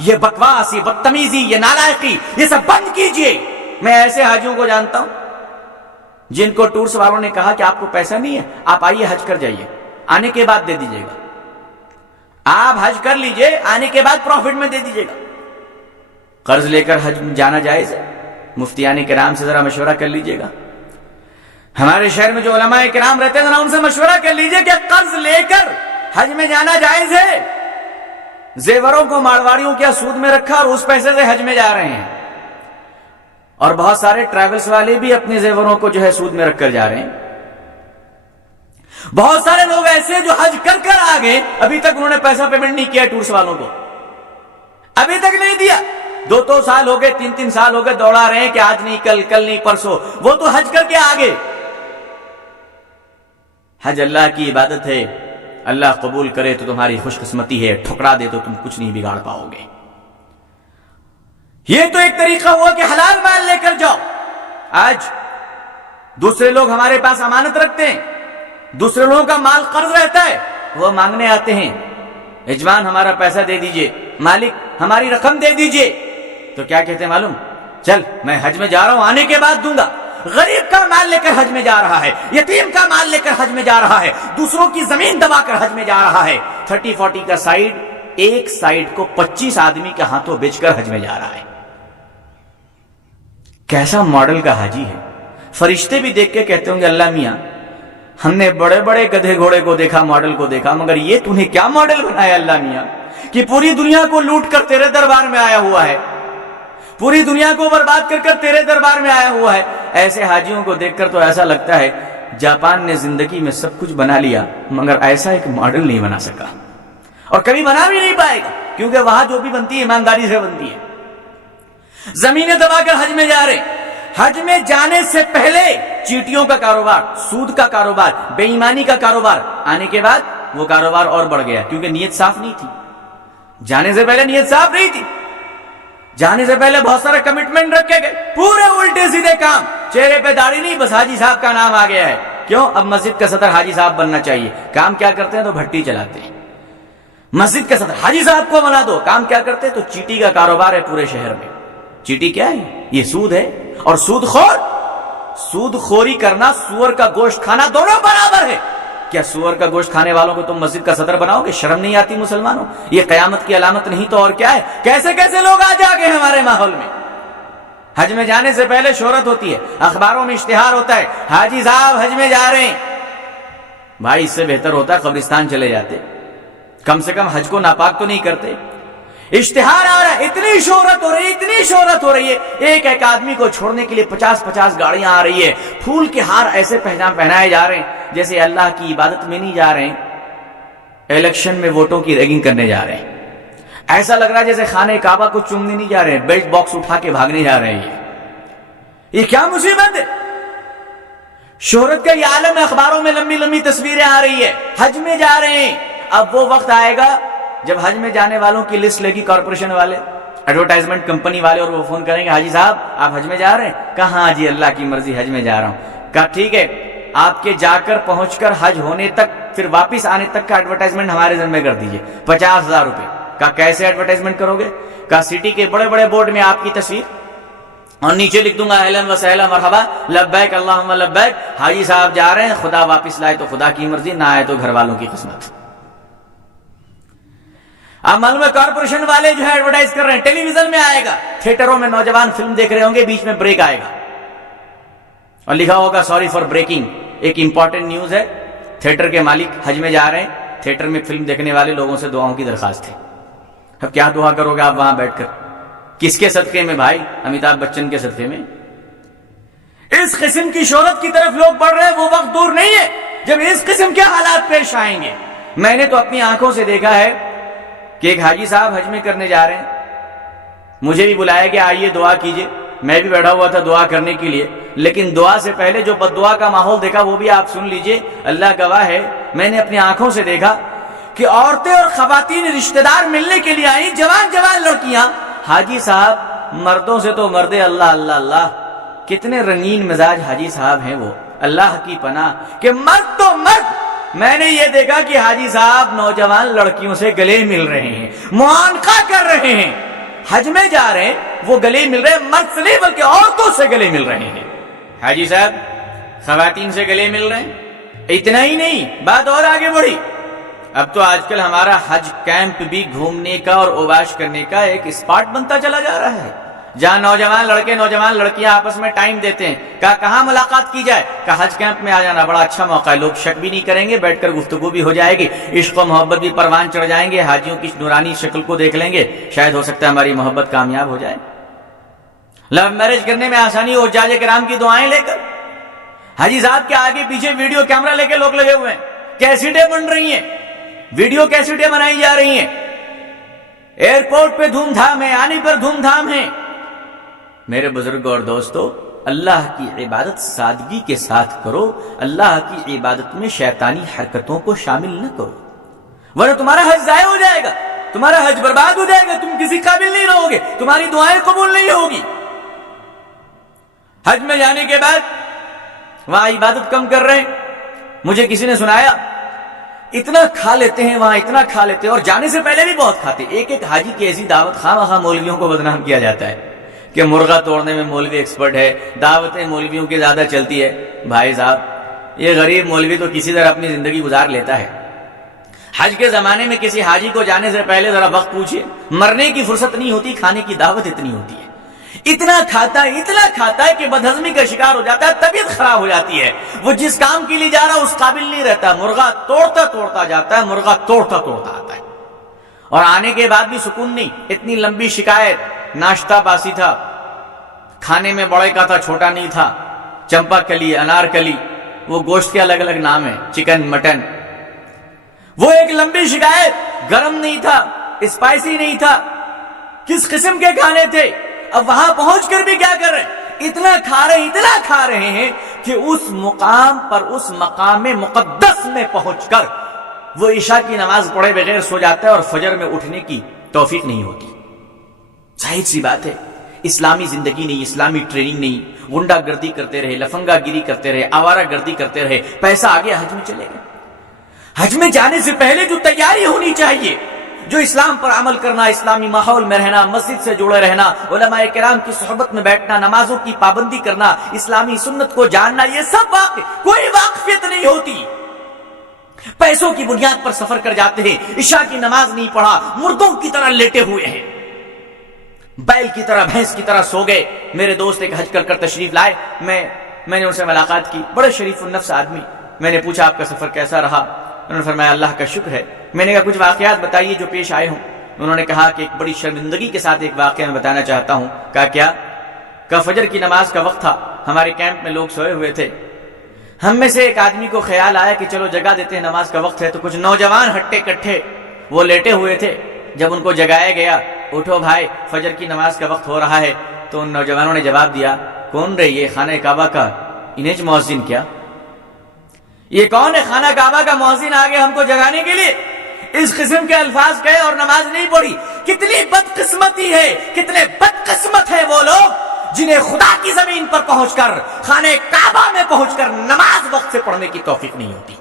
یہ بکواس، یہ بدتمیزی، یہ نالائقی، یہ سب بند کیجئے۔ میں ایسے حاجیوں کو جانتا ہوں جن کو ٹورس والوں نے کہا کہ آپ کو پیسہ نہیں ہے، آپ آئیے حج کر جائیے، آنے کے بعد دے دیجئے گا۔ آپ حج کر لیجئے، آنے کے بعد پروفٹ میں دے دیجئے گا۔ قرض لے کر حج جانا جائز ہے؟ مفتیان کرام سے ذرا مشورہ کر لیجئے گا۔ ہمارے شہر میں جو علماء کرام رہتے ہیں ذرا ان سے مشورہ کر لیجئے کہ قرض لے کر حج میں جانا جائز ہے؟ زیوروں کو مارواڑیوں کیا سود میں رکھا اور اس پیسے سے حج میں جا رہے ہیں، اور بہت سارے ٹریولز والے بھی اپنے زیوروں کو جو ہے سود میں رکھ کر جا رہے ہیں۔ بہت سارے لوگ ایسے جو حج کر کر آ گئے، ابھی تک انہوں نے پیسہ پیمنٹ نہیں کیا ٹورس والوں کو، ابھی تک نہیں دیا۔ 2 سال ہو گئے، 3 سال ہو گئے، دوڑا رہے ہیں کہ آج نہیں کل، کل نہیں پرسوں، وہ تو حج کر کے آگے۔ حج اللہ کی عبادت ہے، اللہ قبول کرے تو تمہاری خوش قسمتی ہے، ٹھکرا دے تو تم کچھ نہیں بگاڑ پاؤ گے۔ یہ تو ایک طریقہ ہوا کہ حلال مال لے کر جاؤ۔ آج دوسرے لوگ ہمارے پاس امانت رکھتے ہیں، دوسرے لوگوں کا مال قرض رہتا ہے، وہ مانگنے آتے ہیں، یجمان ہمارا پیسہ دے دیجئے، مالک ہماری رقم دے دیجئے، تو کیا کہتے ہیں معلوم؟ چل میں حج میں جا رہا ہوں، آنے کے بعد دوں گا۔ غریب کا مال لے کر حج میں جا رہا ہے، یتیم کا مال لے کر حج میں جا رہا ہے، دوسروں کی زمین دبا کر حج میں جا رہا ہے، 30-40 کا سائیڈ، ایک سائیڈ کو 25 آدمی کے ہاتھوں بیچ کر حج میں جا رہا ہے۔ کیسا ماڈل کا حاجی ہے؟ فرشتے بھی دیکھ کے کہتے ہوں گے اللہ میاں ہم نے بڑے بڑے گدھے گھوڑے کو دیکھا، ماڈل کو دیکھا، مگر یہ تمہیں کیا ماڈل بنایا اللہ میاں کہ پوری دنیا کو لوٹ کر تیرے دربار میں آیا ہوا ہے، پوری دنیا کو برباد کر کر تیرے دربار میں آیا ہوا ہے۔ ایسے حاجیوں کو دیکھ کر تو ایسا لگتا ہے جاپان نے زندگی میں سب کچھ بنا لیا مگر ایسا ایک ماڈل نہیں بنا سکا، اور کبھی بنا بھی نہیں پائے گا، کیونکہ وہاں جو بھی بنتی ہے ایمانداری سے بنتی ہے۔ زمینیں دبا کر حج میں جا رہے، حج میں جانے سے پہلے چیٹیوں کا کاروبار، سود کا کاروبار، بے ایمانی کا کاروبار، آنے کے بعد وہ کاروبار اور بڑھ گیا کیونکہ نیت صاف نہیں تھی، جانے سے پہلے نیت صاف نہیں تھی۔ جانے سے پہلے بہت سارے کمٹمنٹ رکھے گئے, پورے الٹے سیدھے کام, چہرے پہ داڑھی نہیں, بس حاجی صاحب کا نام آ گیا ہے. کیوں؟ اب مسجد کا صدر حاجی صاحب بننا چاہیے. کام کیا کرتے ہیں؟ تو بھٹی چلاتے ہیں. مسجد کا صدر حاجی صاحب کو بنا دو. کام کیا کرتے ہیں؟ تو چیٹی کا کاروبار ہے پورے شہر میں. چیٹی کیا ہے؟ یہ سود ہے. اور سود خور, سود خوری کرنا, سور کا گوشت کھانا دونوں برابر ہے. کیا سور کا گوشت کھانے والوں کو تم مسجد کا صدر بناؤ گے؟ شرم نہیں آتی مسلمانوں؟ یہ قیامت کی علامت نہیں تو اور کیا ہے؟ کیسے کیسے لوگ آ جا گئے ہمارے ماحول میں. حج میں جانے سے پہلے شہرت ہوتی ہے, اخباروں میں اشتہار ہوتا ہے, حاجی صاحب حج میں جا رہے ہیں. بھائی اس سے بہتر ہوتا ہے قبرستان چلے جاتے, کم سے کم حج کو ناپاک تو نہیں کرتے. اشتہار آ رہا ہے, اتنی شہرت ہو رہی ہے, اتنی شہرت ہو رہی ہے, ایک ایک آدمی کو چھوڑنے کے لیے 50-50 گاڑیاں آ رہی ہے. پھول کے ہار ایسے پہنائے جا رہے ہیں جیسے اللہ کی عبادت میں نہیں جا رہے ہیں, الیکشن میں ووٹوں کی ریگنگ کرنے جا رہے ہیں. ایسا لگ رہا ہے جیسے خانہ کعبہ کو چومنے نہیں جا رہے ہیں, بیلٹ باکس اٹھا کے بھاگنے جا رہے ہیں. یہ کیا مصیبت ہے؟ شہرت کا یہ عالم ہے, اخباروں میں لمبی لمبی تصویریں آ رہی ہے, حج میں جا رہے ہیں. اب وہ وقت آئے گا جب حج میں جانے والوں کی لسٹ لگی کارپوریشن والے, ایڈورٹائزمنٹ کمپنی والے, اور وہ فون کریں گے حاجی صاحب آپ حج میں جا رہے ہیں؟ کہاں جی اللہ کی مرضی حج میں جا رہا ہوں. کہا ٹھیک ہے, آپ کے جا کر پہنچ کر حج ہونے تک پھر واپس آنے تک کا ایڈورٹائزمنٹ ہمارے ذمہ کر دیجئے, 50,000 روپے. کہا کیسے ایڈورٹائزمنٹ کرو گے؟ کہا سٹی کے بڑے بڑے بورڈ میں آپ کی تصویر اور نیچے لکھ دوں گا اہلا وسہلا مرحبا لبیک اللہم لبیک, حاجی صاحب جا رہے ہیں, خدا واپس لائے تو خدا کی مرضی, نہ آئے تو گھر والوں کی قسمت. اب معلوم ہے کارپوریشن والے جو ہے ایڈورٹائز کر رہے ہیں, ٹیلی ویژن میں آئے گا, تھیٹروں میں نوجوان فلم دیکھ رہے ہوں گے, بیچ میں بریک آئے گا اور لکھا ہوگا سوری فار بریکنگ, ایک امپورٹنٹ نیوز ہے, تھیٹر کے مالک حج میں جا رہے ہیں, تھیٹر میں فلم دیکھنے والے لوگوں سے دعاؤں کی درخواست ہے. اب کیا دعا کرو گے آپ وہاں بیٹھ کر؟ کس کے صدقے میں بھائی؟ امیتابھ بچن کے صدقے میں. اس قسم کی شہرت کی طرف لوگ بڑھ رہے ہیں, وہ وقت دور نہیں ہے جب اس قسم کے حالات پیش آئیں گے. میں نے تو اپنی آنکھوں سے دیکھا ہے کہ ایک حاجی صاحب حج میں کرنے جا رہے ہیں, مجھے بھی بلایا کہ آئیے دعا کیجئے, میں بھی بیٹھا ہوا تھا دعا کرنے کے لیے, لیکن دعا سے پہلے جو بد دعا کا ماحول دیکھا وہ بھی آپ سن لیجئے. اللہ گواہ ہے, میں نے اپنی آنکھوں سے دیکھا کہ عورتیں اور خواتین رشتہ دار ملنے کے لیے آئیں, جوان جوان لڑکیاں. حاجی صاحب مردوں سے تو مردے, اللہ اللہ اللہ, کتنے رنگین مزاج حاجی صاحب ہیں وہ, اللہ کی پناہ, کہ مرد تو مرد. میں نے یہ دیکھا کہ حاجی صاحب نوجوان لڑکیوں سے گلے مل رہے ہیں, معانقہ کر رہے ہیں. حج میں جا رہے ہیں, وہ گلے مل رہے ہیں, مرد سے نہیں بلکہ عورتوں سے گلے مل رہے ہیں. حاجی صاحب خواتین سے گلے مل رہے ہیں. اتنا ہی نہیں, بات اور آگے بڑھی. اب تو آج کل ہمارا حج کیمپ بھی گھومنے کا اور اوباش کرنے کا ایک اسپاٹ بنتا چلا جا رہا ہے, جہاں نوجوان لڑکے نوجوان لڑکیاں آپس میں ٹائم دیتے ہیں. کہاں ملاقات کی جائے؟ حج کیمپ میں آ جانا بڑا اچھا موقع ہے, لوگ شک بھی نہیں کریں گے, بیٹھ کر گفتگو بھی ہو جائے گی, عشق و محبت بھی پروان چڑھ جائیں گے, حاجیوں کی نورانی شکل کو دیکھ لیں گے, شاید ہو سکتا ہے ہماری محبت کامیاب ہو جائے. لو میرج کرنے میں آسانی ہو, حجاج کرام کی دعائیں لے کر. حاجی صاحب کے آگے پیچھے ویڈیو کیمرہ لے کے لوگ لگے ہوئے ہیں, کیسیٹیں بن رہی ہیں, ویڈیو کیسیٹیں بنائی جا رہی ہیں, ایئرپورٹ پہ دھوم دھام ہے, آنے پر دھوم دھام ہے. میرے بزرگ اور دوستو, اللہ کی عبادت سادگی کے ساتھ کرو, اللہ کی عبادت میں شیطانی حرکتوں کو شامل نہ کرو, ورنہ تمہارا حج ضائع ہو جائے گا, تمہارا حج برباد ہو جائے گا, تم کسی قابل نہیں رہو گے, تمہاری دعائیں قبول نہیں ہوگی. حج میں جانے کے بعد وہاں عبادت کم کر رہے ہیں. مجھے کسی نے سنایا اتنا کھا لیتے ہیں وہاں, اتنا کھا لیتے ہیں, اور جانے سے پہلے بھی بہت کھاتے. ایک ایک حاجی کی ایسی دعوت, خواہ مولویوں کو بدنام کیا جاتا ہے کہ مرغا توڑنے میں مولوی ایکسپرٹ ہے, دعوتیں مولویوں کی زیادہ چلتی ہے. بھائی صاحب یہ غریب مولوی تو کسی طرح اپنی زندگی گزار لیتا ہے. حج کے زمانے میں کسی حاجی کو جانے سے پہلے ذرا وقت پوچھئے, مرنے کی فرصت نہیں ہوتی, کھانے کی دعوت اتنی ہوتی ہے. اتنا کھاتا ہے کہ بدہضمی کا شکار ہو جاتا ہے, طبیعت خراب ہو جاتی ہے, وہ جس کام کے لیے جا رہا اس قابل نہیں رہتا, مرغا توڑتا جاتا ہے, مرغا توڑتا آتا ہے, اور آنے کے بعد بھی سکون نہیں. اتنی لمبی شکایت, ناشتہ باسی تھا, کھانے میں بڑے کا تھا, چھوٹا نہیں تھا, چمپا کلی, انار کلی, وہ گوشت کے الگ الگ نام ہیں, چکن مٹن. وہ ایک لمبی شکایت, گرم نہیں تھا, اسپائسی نہیں تھا, کس قسم کے کھانے تھے. اب وہاں پہنچ کر بھی کیا کر رہے ہیں, اتنا کھا رہے ہیں کہ اس مقام پر, اس مقام مقدس میں پہنچ کر وہ عشاء کی نماز پڑھے بغیر سو جاتا ہے, اور فجر میں اٹھنے کی توفیق نہیں ہوتی. ظاہر سی بات ہے، اسلامی زندگی نہیں، اسلامی ٹریننگ نہیں، غنڈہ گردی کرتے رہے، لفنگا گیری کرتے رہے، آوارہ گردی کرتے رہے، پیسہ آ گیا حج میں چلے گئے۔ حج میں جانے سے پہلے جو تیاری ہونی چاہیے، جو اسلام پر عمل کرنا، اسلامی ماحول میں رہنا، مسجد سے جڑے رہنا، علماء کرام کی صحبت میں بیٹھنا، نمازوں کی پابندی کرنا، اسلامی سنت کو جاننا، یہ سب کوئی واقفیت نہیں ہوتی۔ پیسوں کی بنیاد پر سفر کر جاتے ہیں، عشاء کی نماز نہیں پڑھا، مردوں کی طرح لیٹے ہوئے ہیں، بیل کی طرح، بھینس کی طرح سو گئے۔ میرے دوست ایک حج کر تشریف لائے، میں نے ان سے ملاقات کی، بڑے شریف النفس آدمی۔ میں نے پوچھا آپ کا سفر کیسا رہا؟ انہوں نے فرمایا اللہ کا شکر ہے۔ میں نے کہا کچھ واقعات بتائیے جو پیش آئے ہوں۔ انہوں نے کہا کہ ایک بڑی شرمندگی کے ساتھ ایک واقعہ میں بتانا چاہتا ہوں۔ کہا کیا؟ کہا فجر کی نماز کا وقت تھا، ہمارے کیمپ میں لوگ سوئے ہوئے تھے، ہم میں سے ایک آدمی کو خیال آیا کہ چلو جگا دیتے ہیں، نماز کا وقت ہے، تو کچھ نوجوان ہٹے کٹھے وہ لیٹے ہوئے تھے۔ جب ان کو جگایا گیا، اٹھو بھائی فجر کی نماز کا وقت ہو رہا ہے، تو ان نوجوانوں نے جواب دیا کون رہے یہ خانہ کعبہ کا انہیں مؤذن کیا؟ یہ کون ہے خانہ کعبہ کا مؤذن آ گیا ہم کو جگانے کے لیے؟ اس قسم کے الفاظ کہے اور نماز نہیں پڑھی۔ کتنی بدقسمتی ہے، کتنے بدقسمت ہے وہ لوگ جنہیں خدا کی زمین پر پہنچ کر، خانہ کعبہ میں پہنچ کر نماز وقت سے پڑھنے کی توفیق نہیں ہوتی۔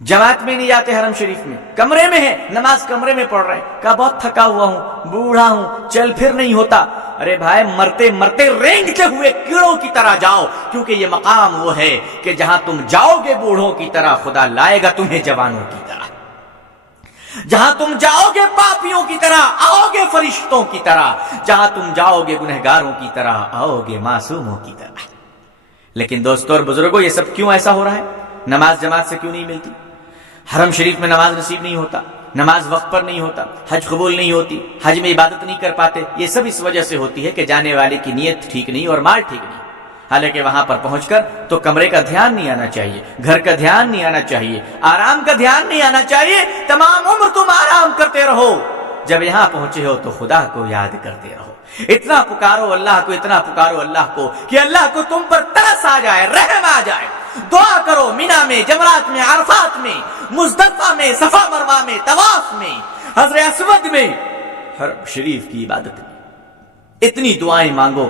جماعت میں نہیں جاتے، حرم شریف میں کمرے میں ہے، نماز کمرے میں پڑھ رہے ہیں۔ کہا بہت تھکا ہوا ہوں، بوڑھا ہوں، چل پھر نہیں ہوتا۔ ارے بھائی مرتے مرتے رینگتے ہوئے کیڑوں کی طرح جاؤ، کیونکہ یہ مقام وہ ہے کہ جہاں تم جاؤ گے بوڑھوں کی طرح، خدا لائے گا تمہیں جوانوں کی طرح۔ جہاں تم جاؤ گے پاپیوں کی طرح، آؤ گے فرشتوں کی طرح۔ جہاں تم جاؤ گے گنہگاروں کی طرح، آؤ گے معصوموں کی طرح۔ لیکن دوستو اور بزرگوں، یہ سب کیوں ایسا ہو رہا ہے؟ نماز جماعت سے کیوں نہیں ملتی؟ حرم شریف میں نماز نصیب نہیں ہوتا، نماز وقت پر نہیں ہوتا، حج قبول نہیں ہوتی، حج میں عبادت نہیں کر پاتے۔ یہ سب اس وجہ سے ہوتی ہے کہ جانے والے کی نیت ٹھیک نہیں اور مال ٹھیک نہیں۔ حالانکہ وہاں پر پہنچ کر تو کمرے کا دھیان نہیں آنا چاہیے، گھر کا دھیان نہیں آنا چاہیے، آرام کا دھیان نہیں آنا چاہیے۔ تمام عمر تم آرام کرتے رہو، جب یہاں پہنچے ہو تو خدا کو یاد کرتے رہو۔ اتنا پکارو اللہ کو، اتنا پکارو اللہ کو کہ اللہ کو تم پر ترس آ جائے، رحم آ جائے۔ دعا کرو مینا میں، جمرات میں، عرفات میں، مزدلفہ میں، صفا مروہ میں، طواف میں، حجر اسود میں، حرم شریف کی عبادت میں اتنی دعائیں مانگو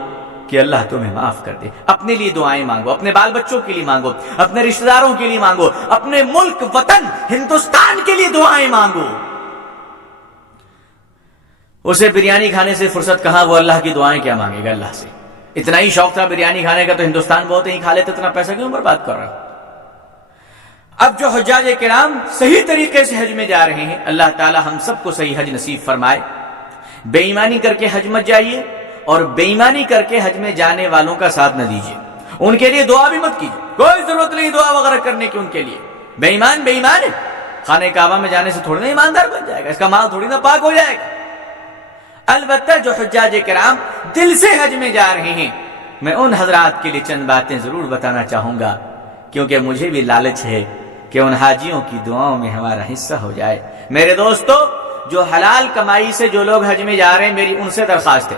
کہ اللہ تمہیں معاف کر دے۔ اپنے لیے دعائیں مانگو، اپنے بال بچوں کے لیے مانگو، اپنے رشتہ داروں کے لیے مانگو، اپنے ملک وطن ہندوستان کے لیے دعائیں مانگو۔ اسے بریانی کھانے سے فرصت کہاں، وہ اللہ کی دعائیں کیا مانگے گا اللہ سے؟ اتنا ہی شوق تھا بریانی کھانے کا تو ہندوستان بہت ہی کھا لیتے، اتنا پیسہ کیوں برباد کر رہا؟ اب جو حجاج کرام صحیح طریقے سے حج میں جا رہے ہیں، اللہ تعالی ہم سب کو صحیح حج نصیب فرمائے۔ بے ایمانی کر کے حج مت جائیے، اور بے ایمانی کر کے حج میں جانے والوں کا ساتھ نہ دیجیے، ان کے لیے دعا بھی مت کیجیے، کوئی ضرورت نہیں دعا وغیرہ کرنے کی ان کے لیے۔ بے ایمان بے ایمان ہے، خانہ کعبہ میں جانے سے تھوڑی نہ ایماندار بن جائے گا، اس کا مال تھوڑی نہ پاک ہو جائے گا۔ البتہ جو حجاج کرام دل سے حج میں جا رہے ہیں، میں ان حضرات کے لیے چند باتیں ضرور بتانا چاہوں گا، کیونکہ مجھے بھی لالچ ہے کہ ان حاجیوں کی دعاؤں میں ہمارا حصہ ہو جائے۔ میرے دوستو، جو حلال کمائی سے جو لوگ حج میں جا رہے ہیں، میری ان سے درخواست ہے۔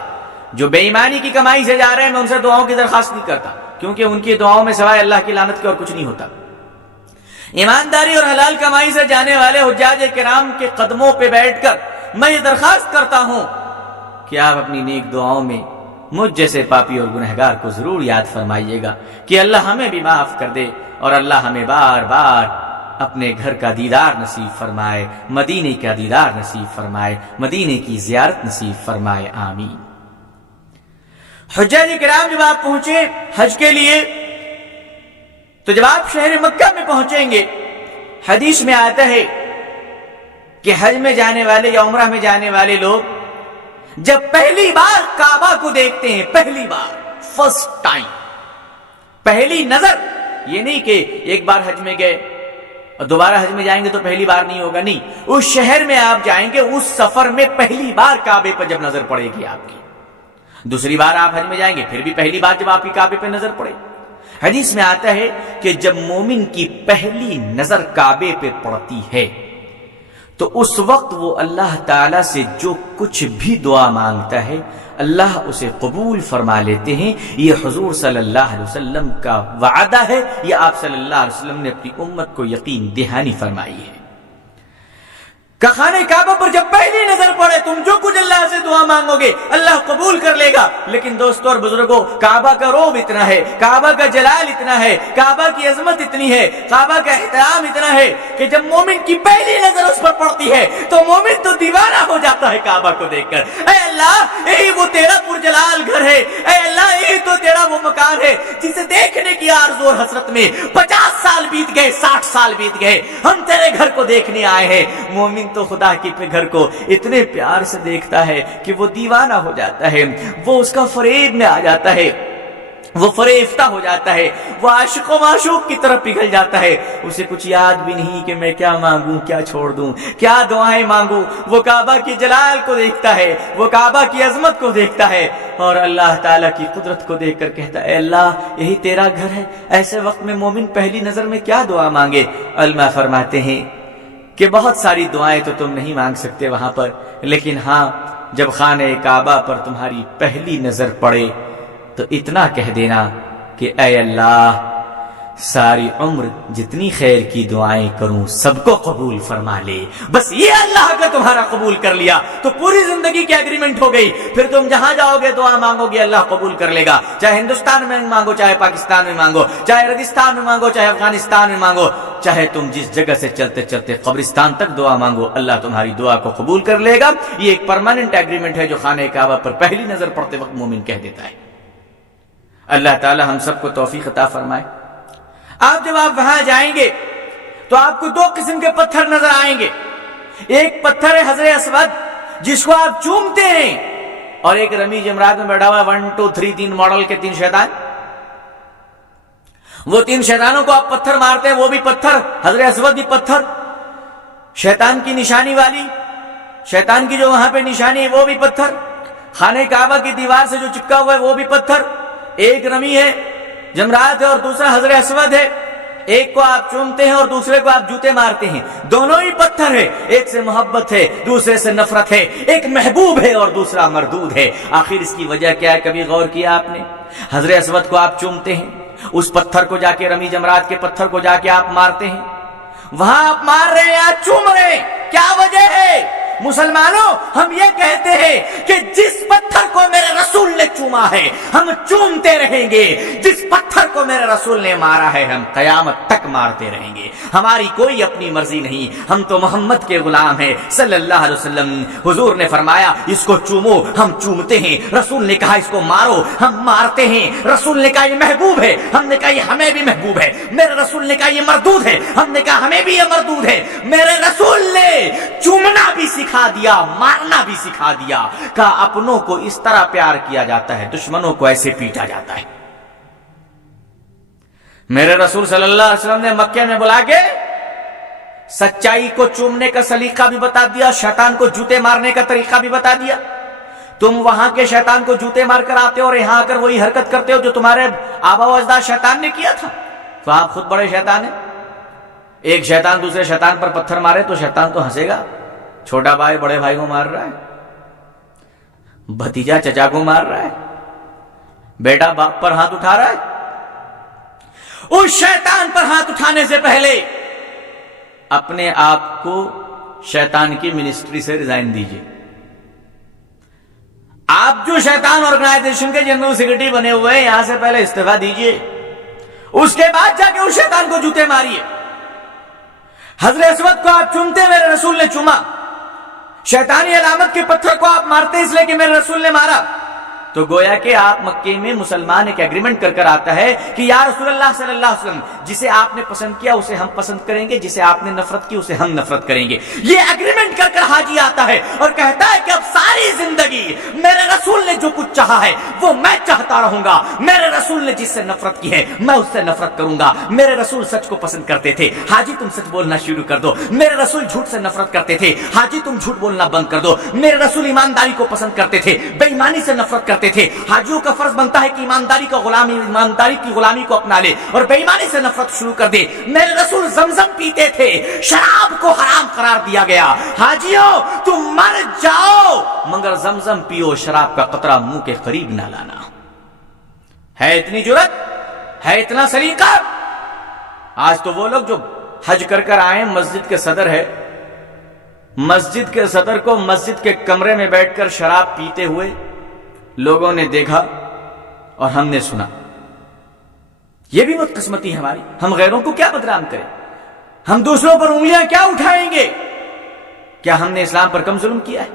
جو بے ایمانی کی کمائی سے جا رہے ہیں، میں ان سے دعاؤں کی درخواست نہیں کرتا، کیونکہ ان کی دعاؤں میں سوائے اللہ کی لعنت کے اور کچھ نہیں ہوتا۔ ایمانداری اور حلال کمائی سے جانے والے حجاج کرام کے قدموں پہ بیٹھ کر میں یہ درخواست کرتا ہوں کہ آپ اپنی نیک دعاؤں میں مجھ جیسے پاپی اور گنہگار کو ضرور یاد فرمائیے گا کہ اللہ ہمیں بھی معاف کر دے، اور اللہ ہمیں بار بار اپنے گھر کا دیدار نصیب فرمائے، مدینے کا دیدار نصیب فرمائے، مدینے کی زیارت نصیب فرمائے، آمین۔ حجاج کرام جب آپ پہنچے حج کے لیے، تو جب آپ شہر مکہ میں پہنچیں گے، حدیث میں آتا ہے کہ حج میں جانے والے یا عمرہ میں جانے والے لوگ جب پہلی بار کعبہ کو دیکھتے ہیں، پہلی بار، فرسٹ ٹائم، پہلی نظر، یہ نہیں کہ ایک بار حج میں گئے اور دوبارہ حج میں جائیں گے تو پہلی بار نہیں ہوگا، نہیں، اس شہر میں آپ جائیں گے، اس سفر میں پہلی بار کعبے پر جب نظر پڑے گی آپ کی، دوسری بار آپ حج میں جائیں گے پھر بھی پہلی بار جب آپ کی کعبے پہ نظر پڑے۔ حدیث میں آتا ہے کہ جب مومن کی پہلی نظر کعبے پہ پڑتی ہے تو اس وقت وہ اللہ تعالی سے جو کچھ بھی دعا مانگتا ہے اللہ اسے قبول فرما لیتے ہیں۔ یہ حضور صلی اللہ علیہ وسلم کا وعدہ ہے، یہ آپ صلی اللہ علیہ وسلم نے اپنی امت کو یقین دہانی فرمائی ہے۔ کہ خانہ کعبہ پر جب پہلی نظر پڑے تم جو کچھ اللہ سے دعا مانگو گے اللہ قبول کر لے گا. لیکن دوستو اور بزرگوں، کعبہ کا روب اتنا ہے، کعبہ کا جلال اتنا ہے، کعبہ کی عظمت اتنی ہے، کعبہ کا احترام اتنا ہے کہ جب مومن کی پہلی نظر اس پر پڑتی ہے تو مومن تو دیوانہ ہو جاتا ہے کعبہ کو دیکھ کر. اے اللہ، یہی وہ تیرا پرجلال گھر ہے، اے اللہ یہی تو تیرا وہ مکان ہے جسے دیکھنے کی آرزو اور حسرت میں 50 سال بیت گئے، 60 سال بیت گئے، ہم تیرے گھر کو دیکھنے آئے ہیں. مومن تو خدا کے گھر کو اتنے پیار سے دیکھتا ہے کہ وہ دیوانہ ہو جاتا ہے، وہ اس کا فریب میں آ جاتا ہے، وہ فریفتہ ہو جاتا ہے، وہ عاشق و معشوق کی طرف پگھل جاتا ہے. اسے کچھ یاد بھی نہیں کہ میں کیا مانگوں، کیا چھوڑ دوں، کیا دعائیں مانگوں. وہ کعبہ کی جلال کو دیکھتا ہے، وہ کعبہ کی عظمت کو دیکھتا ہے اور اللہ تعالیٰ کی قدرت کو دیکھ کر کہتا ہے اے اللہ یہی تیرا گھر ہے. ایسے وقت میں مومن پہلی نظر میں کیا دعا مانگے؟ علماء فرماتے ہیں کہ بہت ساری دعائیں تو تم نہیں مانگ سکتے وہاں پر، لیکن ہاں جب خانہ کعبہ پر تمہاری پہلی نظر پڑے تو اتنا کہہ دینا کہ اے اللہ ساری عمر جتنی خیر کی دعائیں کروں سب کو قبول فرما لے. بس یہ اللہ کا تمہارا قبول کر لیا تو پوری زندگی کی ایگریمنٹ ہو گئی. پھر تم جہاں جاؤ گے دعا مانگو گے اللہ قبول کر لے گا. چاہے ہندوستان میں مانگو، چاہے پاکستان میں مانگو، چاہے راجستھان میں مانگو، چاہے افغانستان میں مانگو، چاہے تم جس جگہ سے چلتے چلتے قبرستان تک دعا مانگو، اللہ تمہاری دعا کو قبول کر لے گا. یہ ایک پرماننٹ ایگریمنٹ ہے جو خانہ کعبہ پر پہلی نظر پڑتے وقت مومن کہہ دیتا ہے. اللہ تعالی ہم سب کو توفیق عطا فرمائے. جب آپ وہاں جائیں گے تو آپ کو 2 قسم کے پتھر نظر آئیں گے. ایک پتھر ہے حجر اسود جس کو آپ چومتے ہیں، اور ایک رمی جمرات میں بیٹھا ہوا ہے 1 2 3 3 ماڈل کے 3 شیطان. وہ 3 شیطانوں کو آپ پتھر مارتے ہیں، وہ بھی پتھر، حجر اسود بھی پتھر، شیطان کی نشانی والی، شیطان کی جو وہاں پہ نشانی ہے وہ بھی پتھر، خانہ کعبہ کی دیوار سے جو چپکا ہوا ہے وہ بھی پتھر. ایک رمی ہے جمرات ہے اور دوسرا حجر اسود ہے. ایک کو آپ چومتے ہیں اور دوسرے کو آپ جوتے مارتے ہیں. دونوں ہی پتھر ہے، ایک سے محبت ہے دوسرے سے نفرت ہے، ایک محبوب ہے اور دوسرا مردود ہے. آخر اس کی وجہ کیا ہے؟ کبھی غور کیا آپ نے؟ حجر اسود کو آپ چومتے ہیں، اس پتھر کو جا کے رمی جمرات کے پتھر کو جا کے آپ مارتے ہیں. وہاں آپ مار رہے ہیں، آپ چوم رہے ہیں، کیا وجہ ہے؟ مسلمانوں ہم یہ کہتے ہیں کہ جس پتھر کو میرے رسول نے چوما ہے ہم چومتے رہیں گے، جس پتھر کو میرے رسول نے مارا ہے ہم قیامت تک مارتے رہیں گے. ہماری کوئی اپنی مرضی نہیں، ہم تو محمد کے غلام ہیں صلی اللہ علیہ وسلم. حضور نے فرمایا اس کو چومو، ہم چومتے ہیں. رسول نے کہا اس کو مارو، ہم مارتے ہیں. رسول نے کہا یہ محبوب ہے، ہم نے کہا یہ ہمیں بھی محبوب ہے. میرے رسول نے کہا یہ مردود ہے، ہم نے کہا ہمیں بھی یہ مردود ہے. میرے رسول نے چومنا بھی سکھا دیا، مارنا بھی سکھا دیا. کہا اپنوں کو اس طرح پیار کیا جاتا ہے، دشمنوں کو ایسے پیٹا جاتا ہے. میرے رسول صلی اللہ علیہ وسلم نے مکے میں بلا کے سچائی کو چومنے کا سلیقہ بھی بتا دیا، شیطان کو جوتے مارنے کا طریقہ بھی بتا دیا. تم وہاں کے شیطان کو جوتے مار کر آتے ہو اور یہاں آ کر وہی حرکت کرتے ہو جو تمہارے آبا و اجداد شیطان نے کیا تھا. تو آپ خود بڑے شیطان ہیں. ایک شیطان دوسرے شیطان پر پتھر مارے تو شیطان تو ہنسے گا. چھوٹا بھائی بڑے بھائی کو مار رہا ہے، بھتیجا چچا کو مار رہا ہے، بیٹا باپ پر ہاتھ اٹھا رہا ہے. اس شیطان پر ہاتھ اٹھانے سے پہلے اپنے آپ کو شیطان کی منسٹری سے ریزائن دیجیے. آپ جو شیطان آرگنائزیشن کے جنرل سیکرٹری بنے ہوئے ہیں یہاں سے پہلے استعفا دیجیے، اس کے بعد جا کے اس شیطان کو جوتے ماریے. حجر اسود کو آپ چومتے، میرے رسول نے چوما. شیطانی علامت کے پتھر کو آپ مارتے اس لیے کہ میرے رسول نے مارا. تو گویا کہ آپ مکے میں مسلمان ایک ایگریمنٹ کر کر آتا ہے کہ یا رسول اللہ صلی اللہ علیہ وسلم جسے آپ نے پسند کیا اسے ہم پسند کریں گے، جسے آپ نے نفرت کی اسے ہم نفرت کریں گے. یہ ایگریمنٹ کر کر حاجی آتا ہے اور کہتا ہے کہ اب ساری زندگی میرے رسول نے جو کچھ چاہا ہے وہ میں چاہتا رہوں گا. میرے رسول نے جس سے نفرت کی ہے میں اس سے نفرت کروں گا. میرے رسول سچ کو پسند کرتے تھے، حاجی تم سچ بولنا شروع کر دو. میرے رسول جھوٹ سے نفرت کرتے تھے، حاجی تم جھوٹ بولنا بند کر دو. میرے رسول ایمانداری کو پسند کرتے تھے، بے ایمانی سے نفرت کرتے تھے. حاجیوں کا فرض بنتا ہے کہ ایمانداری کی غلامی کو اپنا لے اور بے ایمانی سے نفرت شروع کر دے. میرے رسول زمزم پیتے تھے، شراب کو حرام قرار دیا گیا. حاجیوں تم مر جاؤ مگر زمزم پیو، شراب کا قطرہ منہ کے قریب نہ لانا. ہے اتنی جرت، ہے اتنا سلیقہ. آج تو وہ لوگ جو حج کر کر آئے، مسجد کے صدر ہے مسجد کے صدر کو مسجد کے کمرے میں بیٹھ کر شراب پیتے ہوئے لوگوں نے دیکھا اور ہم نے سنا. یہ بھی بدقسمتی ہے ہماری. ہم غیروں کو کیا بدنام کریں؟ ہم دوسروں پر انگلیاں کیا اٹھائیں گے؟ کیا ہم نے اسلام پر کم ظلم کیا ہے؟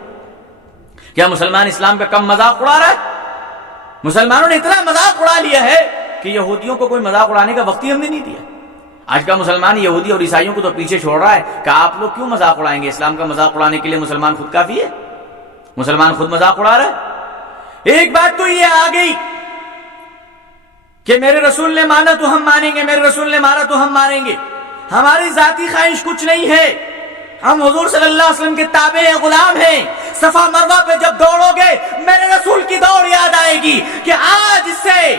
کیا مسلمان اسلام کا کم مذاق اڑا رہا ہے؟ مسلمانوں نے اتنا مذاق اڑا لیا ہے کہ یہودیوں کو کوئی مذاق اڑانے کا وقت ہی ہم نے نہیں دیا. آج کا مسلمان یہودی اور عیسائیوں کو تو پیچھے چھوڑ رہا ہے کہ آپ لوگ کیوں مذاق اڑائیں گے؟ اسلام کا مذاق اڑانے کے لیے مسلمان خود کافی ہے. مسلمان خود مذاق اڑا رہا ہے. ایک بات تو یہ آ گئی کہ میرے رسول نے مانا تو ہم مانیں گے، میرے رسول نے مارا تو ہم مانیں گے. ہماری ذاتی خواہش کچھ نہیں ہے. ہم حضور صلی اللہ علیہ وسلم کے تابع ہیں، غلام ہیں. صفا مروہ پہ جب دوڑو گے میرے رسول کی دوڑ یاد آئے گی کہ آج سے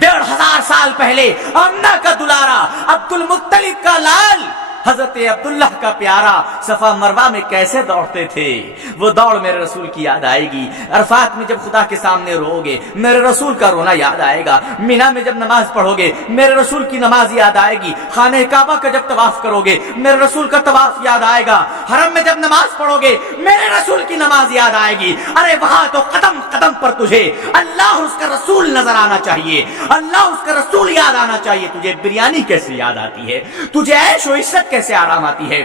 1500 سال پہلے امنہ کا دلارا، عبد المطلب کا لال، حضرت عبداللہ کا پیارا صفا مروہ میں کیسے دوڑتے تھے. وہ دوڑ میرے رسول کی یاد آئے گی. عرفات میں جب خدا کے سامنے رو گے میرے رسول کا رونا یاد آئے گا. مینا میں جب نماز پڑھو گے میرے رسول کی نماز یاد آئے گی. خانہ کعبہ کا جب طواف کرو گے میرے رسول کا طواف یاد آئے گا. حرم میں جب نماز پڑھو گے میرے رسول کی نماز یاد آئے گی. ارے وہاں تو قدم قدم پر تجھے اللہ اور اس کا رسول نظر آنا چاہیے، اللہ اس کا رسول یاد آنا چاہیے. تجھے بریانی کیسے یاد آتی ہے؟ تجھے عیش و عشرت کیسے آرام آتی ہے؟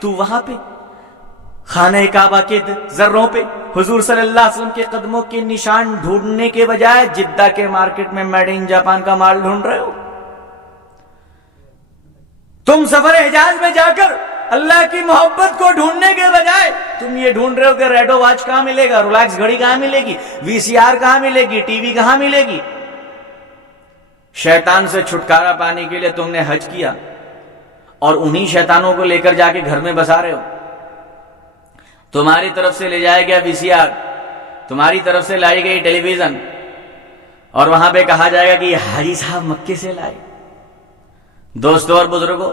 تو وہاں پہ خانہ کعبہ کے ذروں پہ حضور صلی اللہ علیہ وسلم کے قدموں کے نشان ڈھونڈنے کے بجائے جدہ کے مارکیٹ میں میڈ ان جاپان کا مال ڈھونڈ رہے ہو. تم سفر حجاز میں جا کر اللہ کی محبت کو ڈھونڈنے کے بجائے تم یہ ڈھونڈ رہے ہو کہ ریڈو واچ کہاں ملے گا، رولیکس گھڑی کہاں ملے گی، وی سی آر کہاں ملے گی، ٹی وی کہاں ملے گی. شیطان سے چھٹکارا پانے کے لیے تم نے حج کیا اور انہی شیطانوں کو لے کر جا کے گھر میں بسا رہے ہو. تمہاری طرف سے لے جایا گیا وی سی آر، تمہاری طرف سے لائی گئی ٹیلی ویژن، اور وہاں پہ کہا جائے گا کہ یہ حاجی صاحب مکے سے لائے. دوستو اور بزرگوں،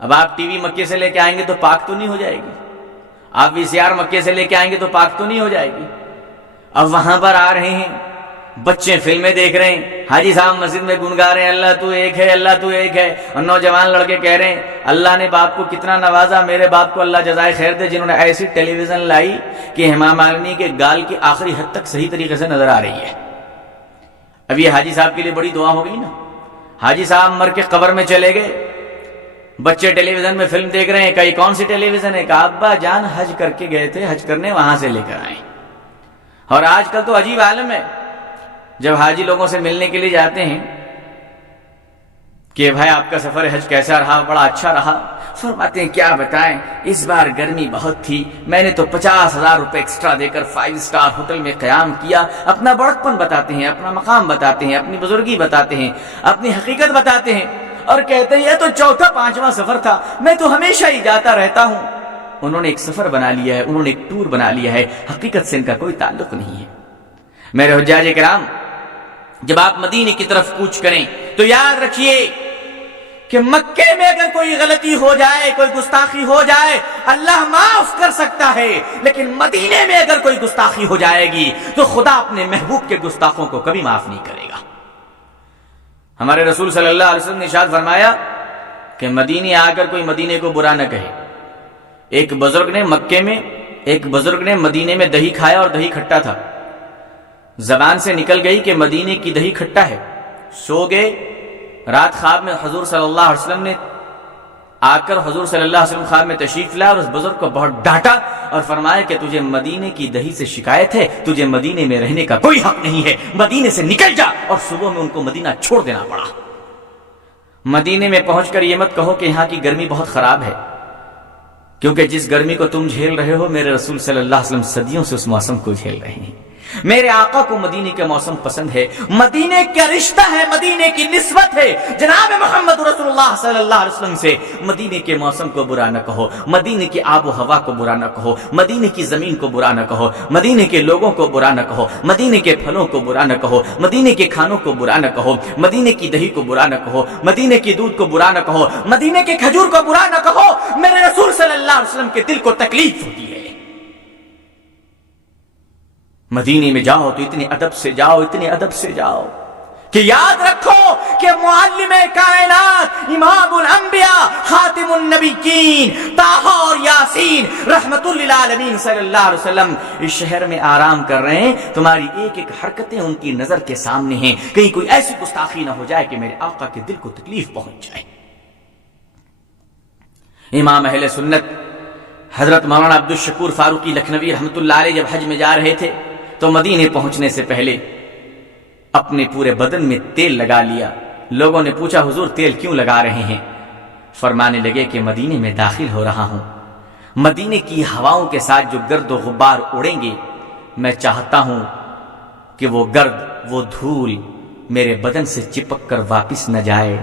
اب آپ ٹی وی مکے سے لے کے آئیں گے تو پاک تو نہیں ہو جائے گی؟ آپ وی سی آر مکے سے لے کے آئیں گے تو پاک تو نہیں ہو جائے گی؟ اب وہاں پر آ رہے ہیں بچے فلمیں دیکھ رہے ہیں، حاجی صاحب مسجد میں گنگا رہے ہیں اللہ تو ایک ہے، اللہ تو ایک ہے، اور نوجوان لڑکے کہہ رہے ہیں اللہ نے باپ کو کتنا نوازا، میرے باپ کو اللہ جزائے خیر دے جنہوں نے ایسی ٹیلی ویژن لائی کہ ہیما مالنی کے گال کی آخری حد تک صحیح طریقے سے نظر آ رہی ہے. اب یہ حاجی صاحب کے لیے بڑی دعا ہو گئی نا. حاجی صاحب مر کے قبر میں چلے گئے، بچے ٹیلی ویژن میں فلم دیکھ رہے ہیں. کئی کون سی ٹیلی ویژن ہے؟ کہا ابا جان حج کر کے گئے تھے، حج کرنے وہاں سے لے کر آئے. اور آج کل تو عجیب عالم ہے، جب حاجی لوگوں سے ملنے کے لیے جاتے ہیں کہ بھائی آپ کا سفر حج کیسا رہا؟ بڑا اچھا رہا. فرماتے ہیں کیا بتائیں، اس بار گرمی بہت تھی، میں نے تو 50,000 روپے ایکسٹرا دے کر 5 اسٹار ہوٹل میں قیام کیا. اپنا بڑکپن بتاتے ہیں، اپنا مقام بتاتے ہیں، اپنی بزرگی بتاتے ہیں، اپنی حقیقت بتاتے ہیں، اور کہتے ہیں یہ تو 4تھا 5واں سفر تھا، میں تو ہمیشہ ہی جاتا رہتا ہوں. انہوں نے ایک سفر بنا لیا ہے، انہوں نے ایک ٹور بنا لیا ہے، حقیقت سے ان کا کوئی تعلق نہیں ہے. میرے حجاج کرام، جب آپ مدینے کی طرف کوچ کریں تو یاد رکھیے کہ مکے میں اگر کوئی غلطی ہو جائے، کوئی گستاخی ہو جائے، اللہ معاف کر سکتا ہے، لیکن مدینے میں اگر کوئی گستاخی ہو جائے گی تو خدا اپنے محبوب کے گستاخوں کو کبھی معاف نہیں کرے گا. ہمارے رسول صلی اللہ علیہ وسلم نے ارشاد فرمایا کہ مدینے آ کر کوئی مدینے کو برا نہ کہے. ایک بزرگ نے مدینے میں دہی کھایا اور دہی کھٹا تھا. زبان سے نکل گئی کہ مدینے کی دہی کھٹا ہے. سو گئے، رات خواب میں حضور صلی اللہ علیہ وسلم نے آ کر حضور صلی اللہ علیہ وسلم خواب میں تشریف لایا اور اس بزرگ کو بہت ڈانٹا اور فرمایا کہ تجھے مدینے کی دہی سے شکایت ہے، تجھے مدینے میں رہنے کا کوئی حق نہیں ہے، مدینے سے نکل جا. اور صبح میں ان کو مدینہ چھوڑ دینا پڑا. مدینے میں پہنچ کر یہ مت کہو کہ یہاں کی گرمی بہت خراب ہے، کیونکہ جس گرمی کو تم جھیل رہے ہو میرے رسول صلی اللہ علیہ وسلم صدیوں سے اس موسم کو جھیل رہے ہیں. میرے آقا کو مدینے کے موسم پسند ہے، مدینے کا رشتہ ہے، مدینے کی نسبت ہے جناب محمد رسول اللہ صلی اللہ علیہ وسلم سے. مدینے کے موسم کو برا نہ کہو، مدینے کی آب و ہوا کو برا نہ کہو، مدینے کی زمین کو برا نہ کہو، مدینے کے لوگوں کو برا نہ کہو، مدینے کے پھلوں کو برا نہ کہو، مدینے کے کھانوں کو برا نہ کہو، مدینے کی دہی کو برا نہ کہو، مدینے کی دودھ کو برا نہ کہو، مدینے کے کھجور کو برا نہ کہو. میرے رسول صلی اللہ علیہ وسلم کے دل کو تکلیف ہوتی ہے. مدینے میں جاؤ تو اتنے ادب سے جاؤ، اتنے ادب سے جاؤ کہ یاد رکھو کہ معلم کائنات امام الانبیاء خاتم النبیین طٰہٰ اور یاسین رحمت للعالمین صلی اللہ علیہ وسلم اس شہر میں آرام کر رہے ہیں، تمہاری ایک ایک حرکتیں ان کی نظر کے سامنے ہیں، کہیں کوئی ایسی گستاخی نہ ہو جائے کہ میرے آقا کے دل کو تکلیف پہنچ جائے۔ امام اہل سنت حضرت مولانا عبدالشکور فاروقی لکھنوی رحمت اللہ علیہ جب حج میں جا رہے تھے تو مدینے پہنچنے سے پہلے اپنے پورے بدن میں تیل لگا لیا۔ لوگوں نے پوچھا حضور تیل کیوں لگا رہے ہیں؟ فرمانے لگے کہ مدینے میں داخل ہو رہا ہوں، مدینے کی ہواؤں کے ساتھ جو گرد و غبار اڑیں گے میں چاہتا ہوں کہ وہ گرد وہ دھول میرے بدن سے چپک کر واپس نہ جائے،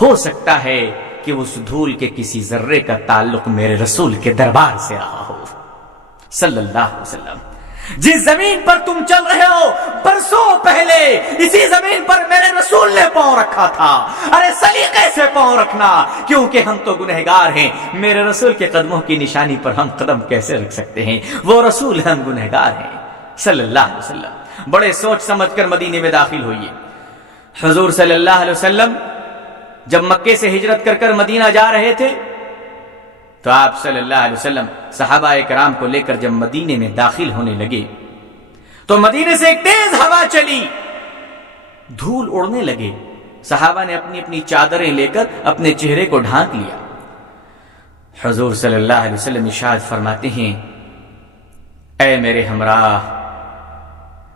ہو سکتا ہے کہ اس دھول کے کسی ذرے کا تعلق میرے رسول کے دربار سے رہا ہو صلی اللہ علیہ وسلم۔ جس زمین پر تم چل رہے ہو برسوں پہلے اسی زمین پر میرے رسول نے پاؤں رکھا تھا، ارے سلیقے سے پاؤں رکھنا، کیونکہ ہم تو گنہگار ہیں، میرے رسول کے قدموں کی نشانی پر ہم قدم کیسے رکھ سکتے ہیں؟ وہ رسول، ہم گنہگار ہیں صلی اللہ علیہ وسلم۔ بڑے سوچ سمجھ کر مدینے میں داخل ہوئیے۔ حضور صلی اللہ علیہ وسلم جب مکے سے ہجرت کر کر مدینہ جا رہے تھے تو آپ صلی اللہ علیہ وسلم صحابہ کرام کو لے کر جب مدینے میں داخل ہونے لگے تو مدینے سے ایک تیز ہوا چلی، دھول اڑنے لگے۔ صحابہ نے اپنی اپنی چادریں لے کر اپنے چہرے کو ڈھانک لیا۔ حضور صلی اللہ علیہ وسلم ارشاد فرماتے ہیں، اے میرے ہمراہ،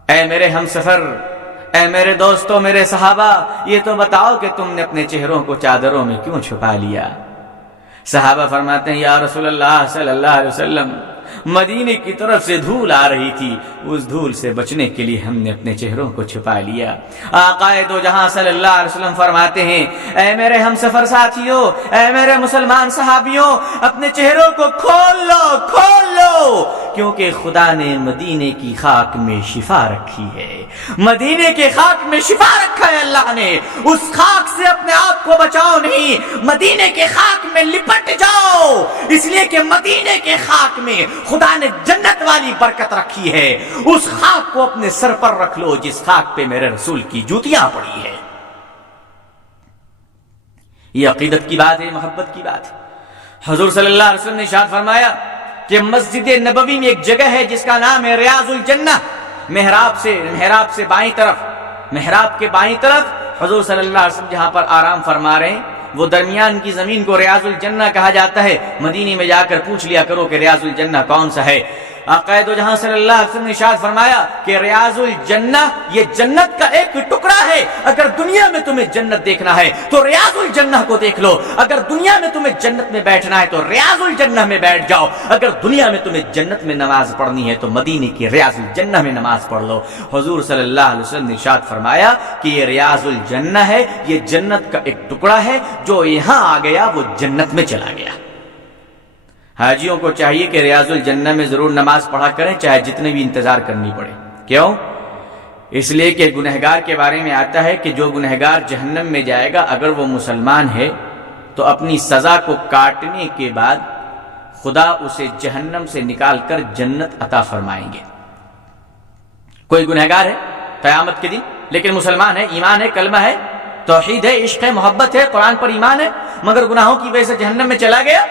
اے میرے ہم سفر، اے میرے دوستوں، میرے صحابہ، یہ تو بتاؤ کہ تم نے اپنے چہروں کو چادروں میں کیوں چھپا لیا؟ صحابہ فرماتے ہیں، یا رسول اللہ صلی اللہ علیہ وسلم، مدینے کی طرف سے دھول آ رہی تھی، اس دھول سے بچنے کے لیے ہم نے اپنے چہروں کو چھپا لیا۔ آقا دو جہاں صلی اللہ علیہ وسلم فرماتے ہیں، اے میرے ہم سفر ساتھیوں، اے میرے مسلمان صحابیوں، اپنے چہروں کو کھول لو، کھول لو، کیونکہ خدا نے مدینے کی خاک میں شفا رکھی ہے، مدینے کے خاک میں شفا رکھا ہے اللہ نے، اس خاک سے اپنے آپ کو بچاؤ نہیں، مدینے کے خاک میں لپٹ جاؤ، اس لیے کہ مدینے کے خاک میں خدا نے جنت والی برکت رکھی ہے، اس خاک کو اپنے سر پر رکھ لو جس خاک پہ میرے رسول کی جوتیاں پڑی ہے۔ یہ عقیدت کی بات ہے، محبت کی بات ہے۔ حضور صلی اللہ علیہ وسلم نے ارشاد فرمایا کہ مسجد نبوی میں ایک جگہ ہے جس کا نام ہے ریاض الجنہ، محراب سے بائیں طرف، محراب کے بائیں طرف حضور صلی اللہ علیہ وسلم جہاں پر آرام فرما رہے ہیں وہ درمیان کی زمین کو ریاض الجنہ کہا جاتا ہے۔ مدینے میں جا کر پوچھ لیا کرو کہ ریاض الجنہ کون سا ہے۔ آقا دو جہاں صلی اللہ علیہ وسلم نے ارشاد فرمایا کہ ریاض الجنہ یہ جنت کا ایک ٹکڑا ہے، اگر دنیا میں تمہیں جنت دیکھنا ہے تو ریاض الجنہ کو دیکھ لو، اگر دنیا میں تمہیں جنت میں بیٹھنا ہے تو ریاض الجنہ میں بیٹھ جاؤ، اگر دنیا میں تمہیں جنت میں نماز پڑھنی ہے تو مدینے کی ریاض الجنہ میں نماز پڑھ لو۔ حضور صلی اللہ علیہ وسلم نے ارشاد فرمایا کہ یہ ریاض الجنہ ہے، یہ جنت کا ایک ٹکڑا ہے، جو یہاں آ گیا وہ جنت میں چلا گیا۔ حاجیوں کو چاہیے کہ ریاض الجنہ میں ضرور نماز پڑھا کریں، چاہے جتنے بھی انتظار کرنی پڑے۔ کیوں؟ اس لیے کہ گنہگار کے بارے میں آتا ہے کہ جو گنہگار جہنم میں جائے گا اگر وہ مسلمان ہے تو اپنی سزا کو کاٹنے کے بعد خدا اسے جہنم سے نکال کر جنت عطا فرمائیں گے۔ کوئی گنہگار ہے قیامت کے دن لیکن مسلمان ہے، ایمان ہے، کلمہ ہے، توحید ہے، عشق ہے، محبت ہے، قرآن پر ایمان ہے، مگر گناہوں کی وجہ سے جہنم میں چلا گیا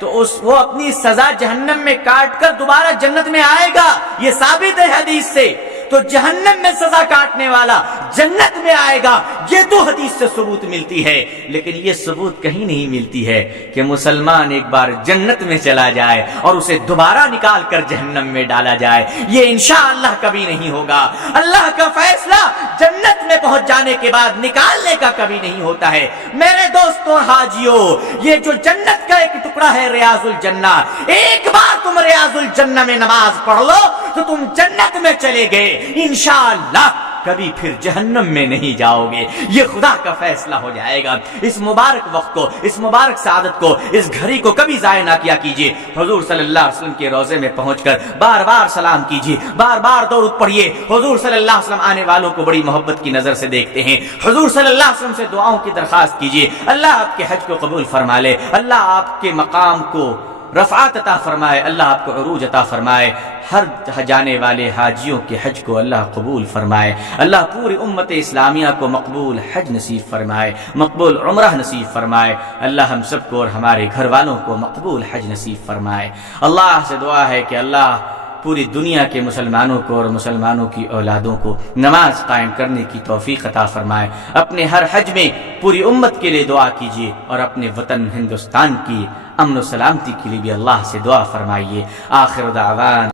تو وہ اپنی سزا جہنم میں کاٹ کر دوبارہ جنت میں آئے گا، یہ ثابت ہے حدیث سے۔ تو جہنم میں سزا کاٹنے والا جنت میں آئے گا، یہ تو حدیث سے ثبوت ملتی ہے، لیکن یہ ثبوت کہیں نہیں ملتی ہے کہ مسلمان ایک بار جنت میں چلا جائے اور اسے دوبارہ نکال کر جہنم میں ڈالا جائے، یہ انشاءاللہ کبھی نہیں ہوگا۔ اللہ کا فیصلہ جنت میں پہنچ جانے کے بعد نکالنے کا کبھی نہیں ہوتا ہے۔ میرے دوستوں حاجیوں، یہ جو جنت کا ایک ٹکڑا ہے ریاض الجنہ، ایک بار تم ریاض الجنہ میں نماز پڑھ لو تو تم جنت میں چلے گئے، انشاءاللہ کبھی پھر جہنم میں نہیں جاؤ گے، یہ خدا کا فیصلہ ہو جائے گا۔ اس مبارک وقت کو، اس مبارک سعادت کو، اس گھڑی کو کبھی ضائع نہ کیا کیجیے۔ حضور صلی اللہ علیہ وسلم کے روضے میں پہنچ کر بار بار سلام کیجیے، بار بار درود پڑھیے۔ حضور صلی اللہ علیہ وسلم آنے والوں کو بڑی محبت کی نظر سے دیکھتے ہیں۔ حضور صلی اللہ علیہ وسلم سے دعاؤں کی درخواست کیجیے، اللہ آپ کے حج کو قبول فرما لے، اللہ آپ کے مقام کو رفعت عطا فرمائے، اللہ آپ کو عروج عطا فرمائے، ہر جانے والے حاجیوں کے حج کو اللہ قبول فرمائے، اللہ پوری امت اسلامیہ کو مقبول حج نصیب فرمائے، مقبول عمرہ نصیب فرمائے، اللہ ہم سب کو اور ہمارے گھر والوں کو مقبول حج نصیب فرمائے۔ اللہ سے دعا ہے کہ اللہ پوری دنیا کے مسلمانوں کو اور مسلمانوں کی اولادوں کو نماز قائم کرنے کی توفیق عطا فرمائے۔ اپنے ہر حج میں پوری امت کے لیے دعا کیجیے اور اپنے وطن ہندوستان کی امن و سلامتی کے لیے بھی اللہ سے دعا فرمائیے۔ آخر دعوان